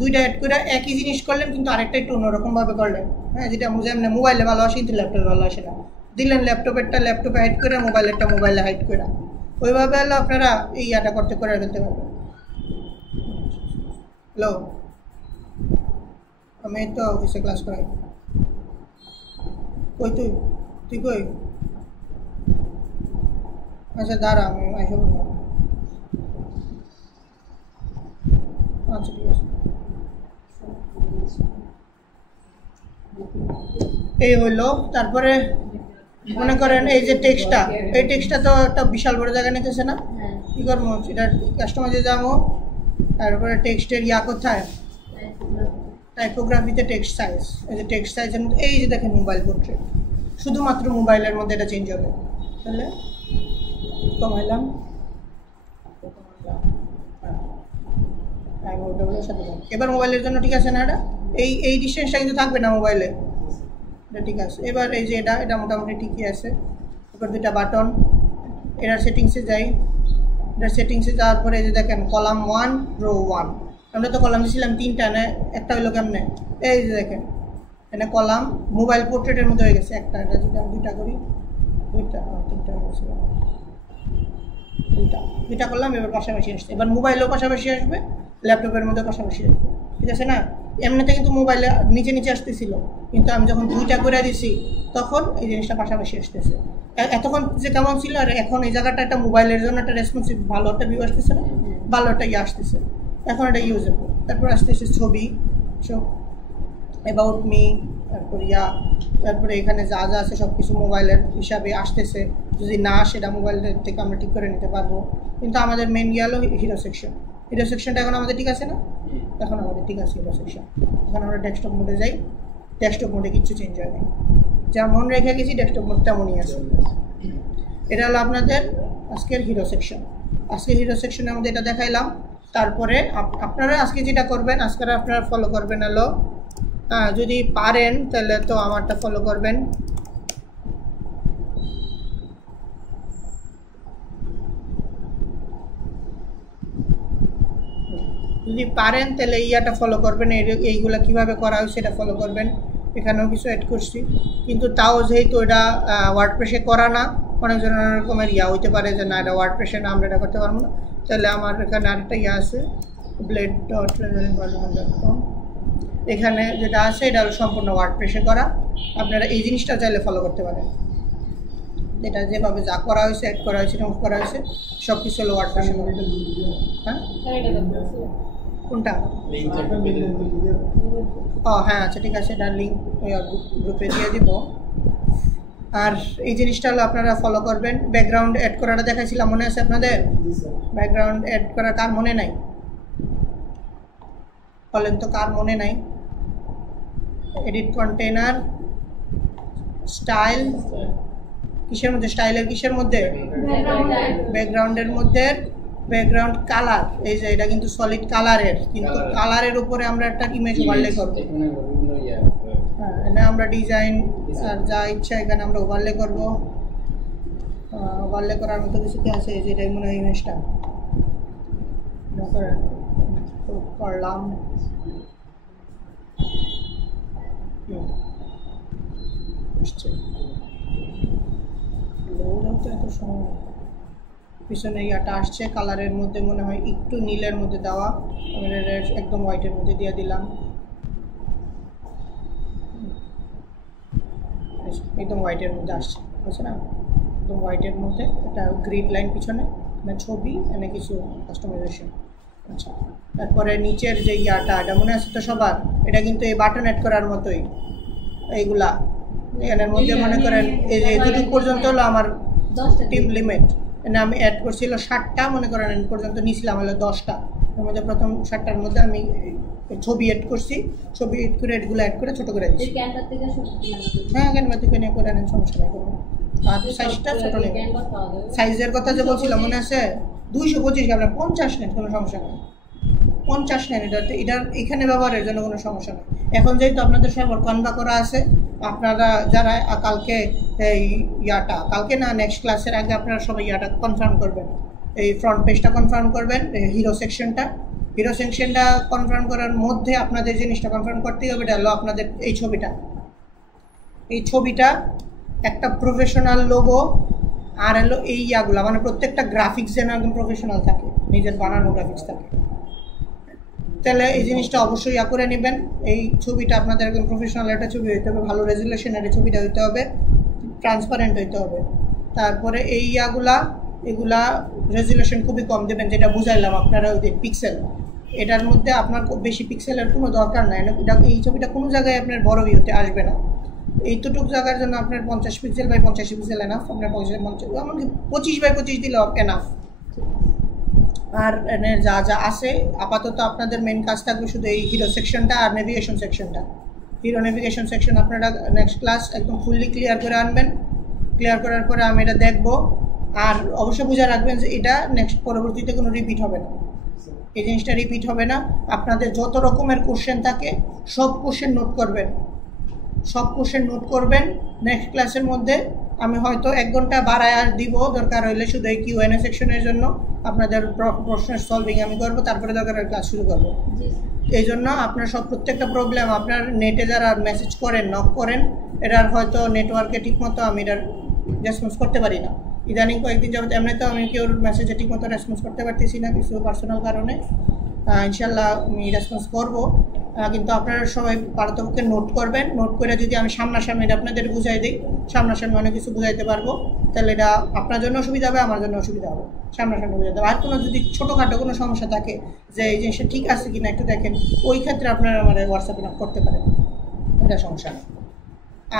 দুইটা অ্যাড করে একই জিনিস করলেন কিন্তু আরেকটা একটু অন্যরকমভাবে করলেন। হ্যাঁ, যেটা যেমন মোবাইলে ভালো আসে কিন্তু ল্যাপটপে ভালো আসে না, দিলেন ল্যাপটপেরটা ল্যাপটপে হাইড করে, মোবাইলেরটা মোবাইলে হাইড করে। ওইভাবে হলো আপনারা এই ইয়াটা করতে করে ফেলতে পারবেন। হ্যালো, আমি তো অফিসে ক্লাস করাই। কই তুই কই? আচ্ছা দাঁড়া, আমি আইসা বলবো। আচ্ছা ঠিক আছে। এই হইলো। তারপরে মনে করেন এই যে টেক্সটটা, এই টেক্সটটা তো একটা বিশাল বড় জায়গা নিতেছে না, কী করবো? এটা কাস্টমাইজে যাবো, তারপরে টেক্সটের ইয়া কোথায়, টাইপোগ্রাফিতে টেক্সট সাইজ, এই যে টেক্সট সাইজের মধ্যে এই যে দেখেন মোবাইল পোর্ট্রেট, শুধুমাত্র মোবাইলের মধ্যে এটা চেঞ্জ হবে। তাহলে কমাইলাম, এবার মোবাইলের জন্য ঠিক আছে না? এটা এই ডিস্টেন্সটা কিন্তু থাকবে না মোবাইলে, এটা ঠিক আছে। এবার এই যে এটা মোটামুটি ঠিকই আছে। এবার দুইটা বাটন, এটার সেটিংসে যাই। এটার সেটিংসে যাওয়ার পরে এই যে দেখেন কলাম 1 রো 1, আমরা তো কলাম দিয়েছিলাম 3টা, না একটা হইলো কেমনে, এই যে দেখেন এখানে কলাম মোবাইল পোর্ট্রেটের মধ্যে হয়ে গেছে একটা। এটা যদি আমি দুইটা করি, তিনটা হয়ে গেছে, দুইটা করলাম। এবার পাশাপাশি আসছে, এবার মোবাইলেও পাশাপাশি আসবে, ল্যাপটপের মধ্যে পাশাপাশি আসবে। ঠিক আছে না? এমনিতে কিন্তু মোবাইলে নিচে নিচে আসতেছিল, কিন্তু আমি যখন দুইটা করে দিছি তখন এই জিনিসটা পাশাপাশি আসতেছে। এতক্ষণ যে কেমন ছিল, আর এখন এই জায়গাটা একটা মোবাইলের জন্য একটা রেসপন্সিভ ভালো একটা ভিউ আসতেছে না, ভালো একটা ইয়ে আসতেছে, এখন এটা ইউজেবল। তারপর আসতেছে ছবি, সব অ্যাবাউট মি, তারপরে এখানে যা যা আছে সব কিছু মোবাইলের হিসাবে আসতেছে। যদি না আসে এটা মোবাইলের থেকে আমরা ঠিক করে নিতে পারবো। কিন্তু আমাদের মেন গেল হিরো সেকশন। হিরো সেকশনটা এখন আমাদের ঠিক আছে না? এখন আমাদের ঠিক আছে হিরো সেকশন। এখন আমরা ডেস্কটপ মোডে যাই, ডেস্কটপ মোডে কিছু চেঞ্জ হয় না, যেমন রেখে গেছি ডেস্কটপ মোড তেমনই আছে। এটা হলো আপনাদের আজকের হিরো সেকশন। আজকে হিরো সেকশনের মধ্যে এটা দেখাইলাম। তারপরে আপনারা আজকে যেটা করবেন, আজকে আপনারা ফলো করবেন হলো, যদি পারেন তাহলে তো আমারটা ফলো করবেন। যদি পারেন তাহলে ইয়াটা ফলো করবেন, এইগুলো কীভাবে করা হয় সেটা ফলো করবেন। এখানেও কিছু অ্যাড করছি, কিন্তু তাও যেহেতু এটা ওয়ার্ডপ্রেসে করা না, অনেকজন অনেক রকমের ইয়া হইতে পারে যে না এটা ওয়ার্ডপ্রেসে না, আমরা এটা করতে পারবো না। তাহলে আমার এখানে আরেকটা ইয়া আছে, blade.com, এখানে যেটা আছে এটা হলো সম্পূর্ণ ওয়ার্ডপ্রেসে করা। আপনারা এই জিনিসটা চাইলে ফলো করতে পারেন। এটা যেভাবে যা করা হয়েছে, অ্যাড করা হয়েছে, নোট করা হয়েছে, সব কিছু হলো ওয়ার্ডপ্রেসে। হ্যাঁ, কোনটা? ও হ্যাঁ, আচ্ছা ঠিক আছে, এটার লিঙ্ক গ্রুপে দিয়ে দিব। আর এই জিনিসটা হলো আপনারা ফলো করবেন। ব্যাকগ্রাউন্ড অ্যাড করাটা দেখাইছিলাম, মনে আছে আপনাদের? ব্যাকগ্রাউন্ড অ্যাড করা কার মনে নাই বলেন তো, কার মনে নাই? এডিট কন্টেনার, স্টাইল, কিসের মধ্যে? স্টাইলের কিসের মধ্যে? ব্যাকগ্রাউন্ডের মধ্যে। ব্যাকগ্রাউন্ড কালার, এই যে এটা কিন্তু সলিড কালারের, কিন্তু কালারের উপরে আমরা একটা ইমেজ ওভারলে করব। হ্যাঁ, এটা আমরা ডিজাইন আর যা ইচ্ছা এখানে আমরা ওভারলে করব। ওভারলে করার মতো কিছু কি আছে? এই যে এটাই মনে হয় ইমেজটা করলাম। এত সময় পিছনে ইয়াটা আসছে কালারের মধ্যে, মনে হয় একটু নীলের মধ্যে দেওয়া, আমি একদম হোয়াইটের মধ্যে দিয়ে দিলাম। একদম হোয়াইটের মধ্যে আসছে, বুঝছে না? একদম হোয়াইটের মধ্যে একটা গ্রিড লাইন পিছনে, মানে ছবি, এনে কিছু কাস্টমাইজেশন। আচ্ছা, তারপরে নিচের যে ইয়াটা, এটা মনে আছে তো সবার? এটা কিন্তু এই বাটন অ্যাড করার মতোই এইগুলা। এর মধ্যে মনে করেন এই যে এতটুকু পর্যন্ত হলো আমার 10টা টিপ লিমিট। এনে আমি অ্যাড করছিল 60টা, মনে করেন এর পর্যন্ত নিয়েছিলাম হলো 10টা। এর মধ্যে প্রথম 60টার মধ্যে আমি ছবি অ্যাড করছি, ছবি অ্যাড করে এগুলো অ্যাড করে ছোটো করে দিচ্ছি। ক্যানভা থেকে শুরু হ্যাঁ, ক্যানভা থেকে নিয়ে করে নেন, সমস্যা নেই কোনো। আর সাইজটা ছোটো নেবেন। ক্যানভা পাওয়া যাবে। সাইজের কথা যে বলছিলাম মনে আছে? 225 আপনার 50 নেন, কোনো সমস্যা নেই। 50 নেন, এটার এখানে ব্যবহারের জন্য কোনো সমস্যা নেই। এখন যেহেতু আপনাদের সবার কনভা করা আছে, আপনারা যারা কালকে এই ইয়াটা, কালকে না নেক্সট ক্লাসের আগে আপনারা সবাই ইয়াটা কনফার্ম করবেন, এই ফ্রন্ট পেজটা কনফার্ম করবেন, হিরো সেকশনটা কনফার্ম করার মধ্যে আপনাদের জিনিসটা কনফার্ম করতেই হবে। এটা হলো আপনাদের এই ছবিটা একটা প্রফেশনাল লোগো, আর হলো এই ইয়াগুলো, মানে প্রত্যেকটা গ্রাফিক্স যেন একদম প্রফেশনাল থাকে, নিজের বানানো গ্রাফিক্স থাকে। তাহলে এই জিনিসটা অবশ্যই ইয়া করে নেবেন। এই ছবিটা আপনাদের একদম প্রফেশনাল একটা ছবি হইতে হবে, ভালো রেজুলেশনের ছবিটা হইতে হবে, ট্রান্সপারেন্ট হইতে হবে। তারপরে এই এগুলা রেজুলেশন খুবই কম দেবেন, যেটা বুঝাইলাম আপনারা ওই দিন পিক্সেল। এটার মধ্যে আপনার খুব বেশি পিক্সেলের কোনো দরকার নাই, এই ছবিটা কোনো জায়গায় আপনার বড় ভিউতে আসবে না। এইটুকু জায়গার জন্য আপনার 50 পিক্সেল বাই 50 পিক্সেল এনাফ, আপনার 25 বাই 25 দিলেও এনাফ। আর এর যা যা আছে আপাতত আপনাদের মেন কাজ থাকবে শুধু এই হিরো সেকশনটা আর নেভিগেশন সেকশনটা। হিরো নেভিগেশন সেকশন আপনারা নেক্সট ক্লাস একদম ফুললি ক্লিয়ার করে আনবেন। ক্লিয়ার করার পরে আমি এটা দেখব। আর অবশ্যই বুঝে রাখবেন যে এটা নেক্সট পরবর্তীতে কোনো রিপিট হবে না, এই জিনিসটা রিপিট হবে না। আপনাদের যত রকমের কোশ্চেন থাকে সব কোশ্চেন নোট করবেন। নেক্সট ক্লাসের মধ্যে আমি হয়তো 1 ঘন্টা বাড়ায় আর দিব, দরকার হইলে শুধু এই Q&A সেকশনের জন্য আপনাদের প্রশ্নের সলভিং আমি করবো, তারপরে দরকার ক্লাস শুরু করবো। এই জন্য আপনার প্রত্যেকটা প্রবলেম আপনার নেটে যারা মেসেজ করেন, নক করেন, এটার হয়তো নেটওয়ার্কে ঠিকমতো আমি এটার রেসপন্স করতে পারি না। ইদানিং কয়েকদিন যাবত এমনিতেও আমি কেউ মেসেজে ঠিকমতো রেসপন্স করতে পারতেছি না, কিছু পার্সোনাল কারণে। ইনশাল্লাহ আমি রেসপন্স করবো, কিন্তু আপনারা সবাই পারতপক্ষে নোট করবেন। নোট করে যদি আমি সামনাসামনি এটা আপনাদের বুঝাই দিই, সামনাসামনি অনেক কিছু বুঝাইতে পারবো, তাহলে এটা আপনার জন্য অসুবিধা হবে, আমার জন্য অসুবিধা হবে, সামনাসামনি বুঝাইতে হবে। আর কোনো যদি ছোটোখাটো কোনো সমস্যা থাকে যে এই জিনিসটা ঠিক আছে কি না একটু দেখেন, ওই ক্ষেত্রে আপনারা আমার হোয়াটসঅ্যাপে নক করতে পারেন, এটা সমস্যা নেই।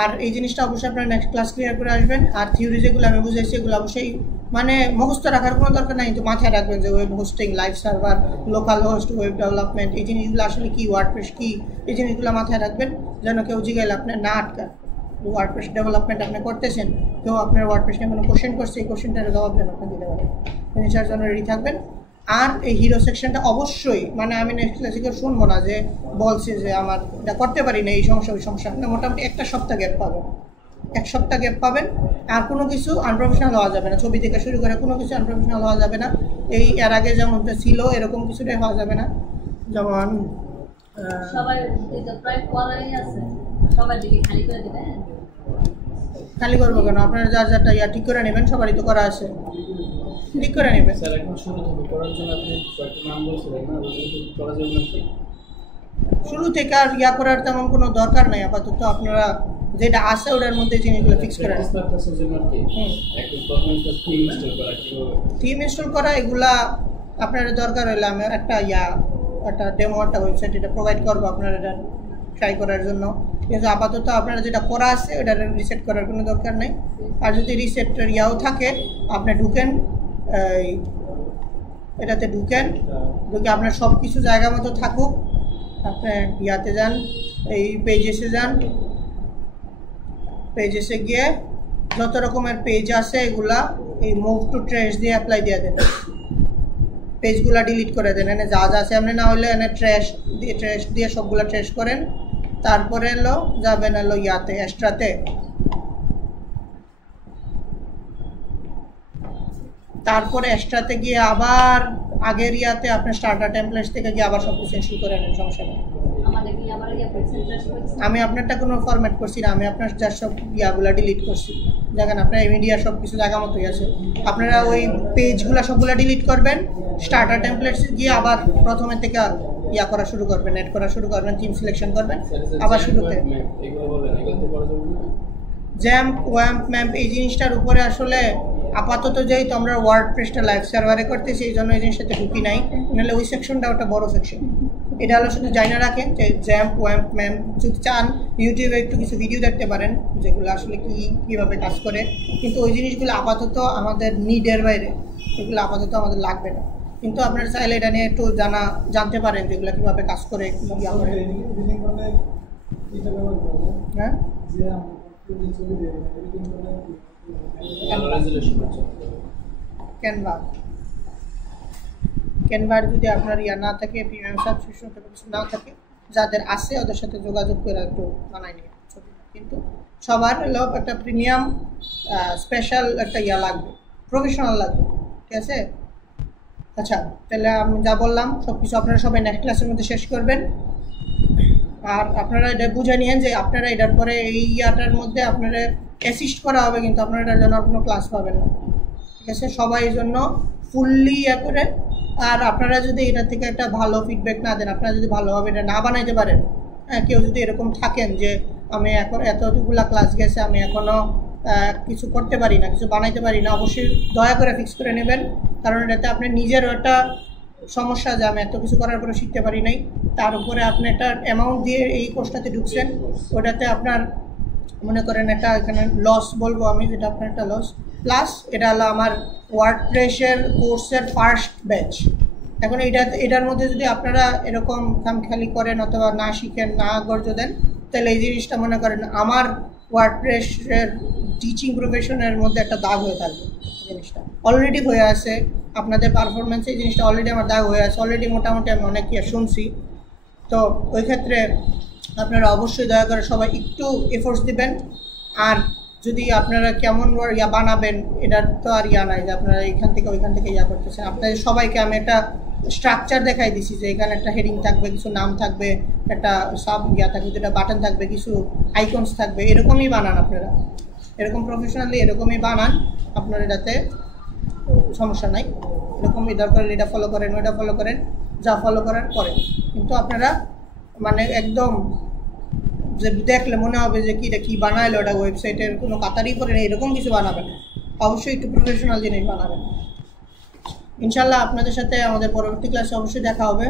আর এই জিনিসটা অবশ্যই আপনারা নেক্সট ক্লাস ক্লিয়ার করে আসবেন। আর থিওরি যেগুলো আমি বুঝাইছি এগুলো অবশ্যই মানে মুখস্থ রাখার কোনো দরকার নাই, কিন্তু মাথায় রাখবেন যে web hosting, live server, local host, web development, এই জিনিসগুলো আসলে কি, ওয়ার্ডপ্রেস কি, এই জিনিসগুলো মাথায় রাখবেন, যেন কেউ জিগাইলে আপনার না আটকান। ওয়ার্ডপ্রেস ডেভেলপমেন্ট আপনি করতেছেন, কেউ আপনার ওয়ার্ডপ্রেস নিয়ে কোনো কোশ্চেন করছে, এই কোশ্চেনটার জবাব দেন আপনি দিতে পারেন, জিনিসটার জন্য রেডি থাকবেন। আর এই হিরো সেকশনটা অবশ্যই, মানে আমি নেক্সট ক্লাসে কেউ শুনবো না যে বলছে যে আমার এটা করতে পারি না, এই সমস্যা ওই সমস্যা, না, মোটামুটি 1 সপ্তাহ গ্যাপ পাবেন, 1 সপ্তাহ গ্যাপ পাবেন। আর কোনো কিছু আনপ্রফেশনাল হওয়া যাবে না, ছবি থেকে শুরু করে কোনো কিছু আনপ্রফেশনাল হওয়া যাবে না। এই এর আগে যেমনটা ছিল এরকম কিছুটাই হওয়া যাবে না। যেমন সবাই এটা প্রায় করাই আছে, সবাই দিকে খালি করে দিবেন। খালি করবো কেন, আপনারা যার যারটা ঠিক করে নেবেন, সবারই তো করা আছে, ঠিক করে নেবেন। স্যার এখন শুরু থেকে করার জন্য আপনি কয়েকটা নাম বলছিলেন না, ওগুলো করার জন্য কি শুরু থেকে আর করার তেমন কোনো দরকার নাই, আপাতত আপনারা যেটা আছে ওটার মধ্যে জিনিসগুলো ফিক্স করে নেবেন। থিম ইনস্টল করা এগুলা আপনার দরকার হলে আমি একটা ডেমো একটা ওয়েবসাইট এটা প্রোভাইড করবো আপনারা এটা ট্রাই করার জন্য। কিন্তু আপাতত আপনারা যেটা করা আছে ওটা রিসেট করার কোনো দরকার নেই। আর যদি রিসেটের থাকে আপনি ঢুকেন, এটাতে ঢুকে আপনার সব কিছু জায়গা মতো থাকুক, আপনি যান, এই পেজেসে যান, পেজেসে গিয়ে যত রকমের পেজ আছে এগুলা এই মুভ টু ট্রেশ দিয়ে অ্যাপ্লাই দিয়ে দেন, পেজগুলা ডিলিট করে দেন। এনে যা যা আছে আপনি না হলে এনে ট্রেশ দিয়ে সবগুলা ট্রেশ করেন। তারপরে যাবেন এক্সট্রাতে, তারপরে এক্সট্রাতে গিয়ে আবার আগের আপনার স্টার্টার টেমপ্লেটস থেকে গিয়ে আবার সব কিছু ইনস্টল করে নেন, সমস্যা নেই। আমি আপনারটা কোনো ফরম্যাট করছি না, আমি আপনার যার সব ইয়াগুলা ডিলিট করছি। দেখেন আপনার মিডিয়া সব কিছু জায়গা মতোই আছে। আপনারা ওই পেজগুলো সবগুলো ডিলিট করবেন, স্টার্টার টেমপ্লেটস গিয়ে আবার প্রথমে থেকে করা শুরু করবেন, এড করা শুরু করবেন, থিম সিলেকশন করবেন আবার শুরুতে। জ্যাম্প ওয়াম্প ম্যাম্প এই জিনিসটার উপরে আসলে আপাতত যেহেতু আমরা ওয়ার্ডপ্রেসটা লাইভ সার্ভারে করতেছি এই জন্য এই জিনিসটাতে ঢুকি নাই, নাহলে ওই সেকশনটা ওটা বড় সেকশন। এটা হলো শুধু জানা রাখেন যে জ্যাম্প ওয়াম্প ম্যাম্প যদি চান ইউটিউবে একটু কিছু ভিডিও দেখতে পারেন যেগুলো আসলে কীভাবে কাজ করে, কিন্তু ওই জিনিসগুলো আপাতত আমাদের নিডের বাইরে, এগুলো আপাতত আমাদের লাগবে না। কিন্তু আপনারা চাইলে এটা নিয়ে একটু জানতে পারেন যেগুলো কীভাবে কাজ করে কী করে। হ্যাঁ ক্যানভার যদি আপনার না থাকে, প্রিমিয়াম সাবস্ক্রিপশন কিছু না থাকে, যাদের আছে ওদের সাথে যোগাযোগ করে একটু বানাই নিয়ে ছবি। কিন্তু সবার লোক একটা প্রিমিয়াম স্পেশাল একটা লাগবে, প্রফেশনাল লাগবে, ঠিক আছে? আচ্ছা, তাহলে আমি যা বললাম সব কিছু আপনারা সবাই নেক্সট ক্লাসের মধ্যে শেষ করবেন। আর আপনারা এটা বুঝে নিন যে আপনারা এটার পরে এই ইয়াটার মধ্যে আপনারা অ্যাসিস্ট করা হবে, কিন্তু আপনারা এটার জন্য কোনো ক্লাস পাবেন না, ঠিক আছে? সবাই এই জন্য ফুললি করে। আর আপনারা যদি এটা থেকে একটা ভালো ফিডব্যাক না দেন, আপনারা যদি ভালোভাবে এটা না বানাইতে পারেন, হ্যাঁ, কেউ যদি এরকম থাকেন যে আমি এখন এতগুলা ক্লাস গেছে আমি এখনও কিছু করতে পারি না, কিছু বানাইতে পারি না, অবশ্যই দয়া করে ফিক্স করে নেবেন। কারণ এটাতে আপনার নিজেরও একটা সমস্যা যে আমি এত কিছু করার পরে শিখতে পারি নাই, তার উপরে আপনি একটা অ্যামাউন্ট দিয়ে এই কোর্সটাতে ঢুকছেন, ওটাতে আপনার মনে করেন একটা এখানে লস বলবো আমি, যেটা আপনার একটা লস। প্লাস এটা হলো আমার ওয়ার্ডপ্রেসের কোর্সের ফার্স্ট ব্যাচ। এখন এটার মধ্যে যদি আপনারা এরকম খামখেয়ালি করেন অথবা না শিখেন, না গর্জ দেন, তাহলে এই জিনিসটা মনে করেন আমার ওয়ার্ডপ্রেসের টিচিং প্রফেশনের মধ্যে একটা দাগ হয়ে থাকবে। জিনিসটা অলরেডি হয়ে আছে, আপনাদের পারফরমেন্সে এই জিনিসটা অলরেডি আমার দাগ হয়ে আছে, অলরেডি মোটামুটি আমি অনেক শুনছি। তো ওই ক্ষেত্রে আপনারা অবশ্যই দয়া করে সবাই একটু এফোর্টস দিবেন। আর যদি আপনারা কেমন বানাবেন এটার তো আর নাই যে আপনারা এখান থেকে ওইখান থেকে করতেছেন। আপনাদের সবাইকে আমি একটা স্ট্রাকচার দেখাই দিছি যে এখানে একটা হেডিং থাকবে, কিছু নাম থাকবে, একটা সাব থাকবে, যেটা বাটন থাকবে, কিছু আইকনস থাকবে, এরকমই বানান আপনারা, এরকম প্রফেশনালি এরকমই বানান। আপনার এটাতে সমস্যা নাই, এরকমই দরকার এটা ফলো করেন, ওইটা ফলো করেন, যা ফলো করার করেন। কিন্তু আপনারা মানে একদম যে দেখলে মনে হবে যে কি এটা কী বানাইলো, ওটা ওয়েবসাইটের কোনো কাতারই করে নেই, এরকম কিছু বানাবেন। অবশ্যই একটু প্রফেশনাল জিনিস বানাবেন। ইনশাল্লাহ আপনাদের সাথে আমাদের পরবর্তী ক্লাসে অবশ্যই দেখা হবে।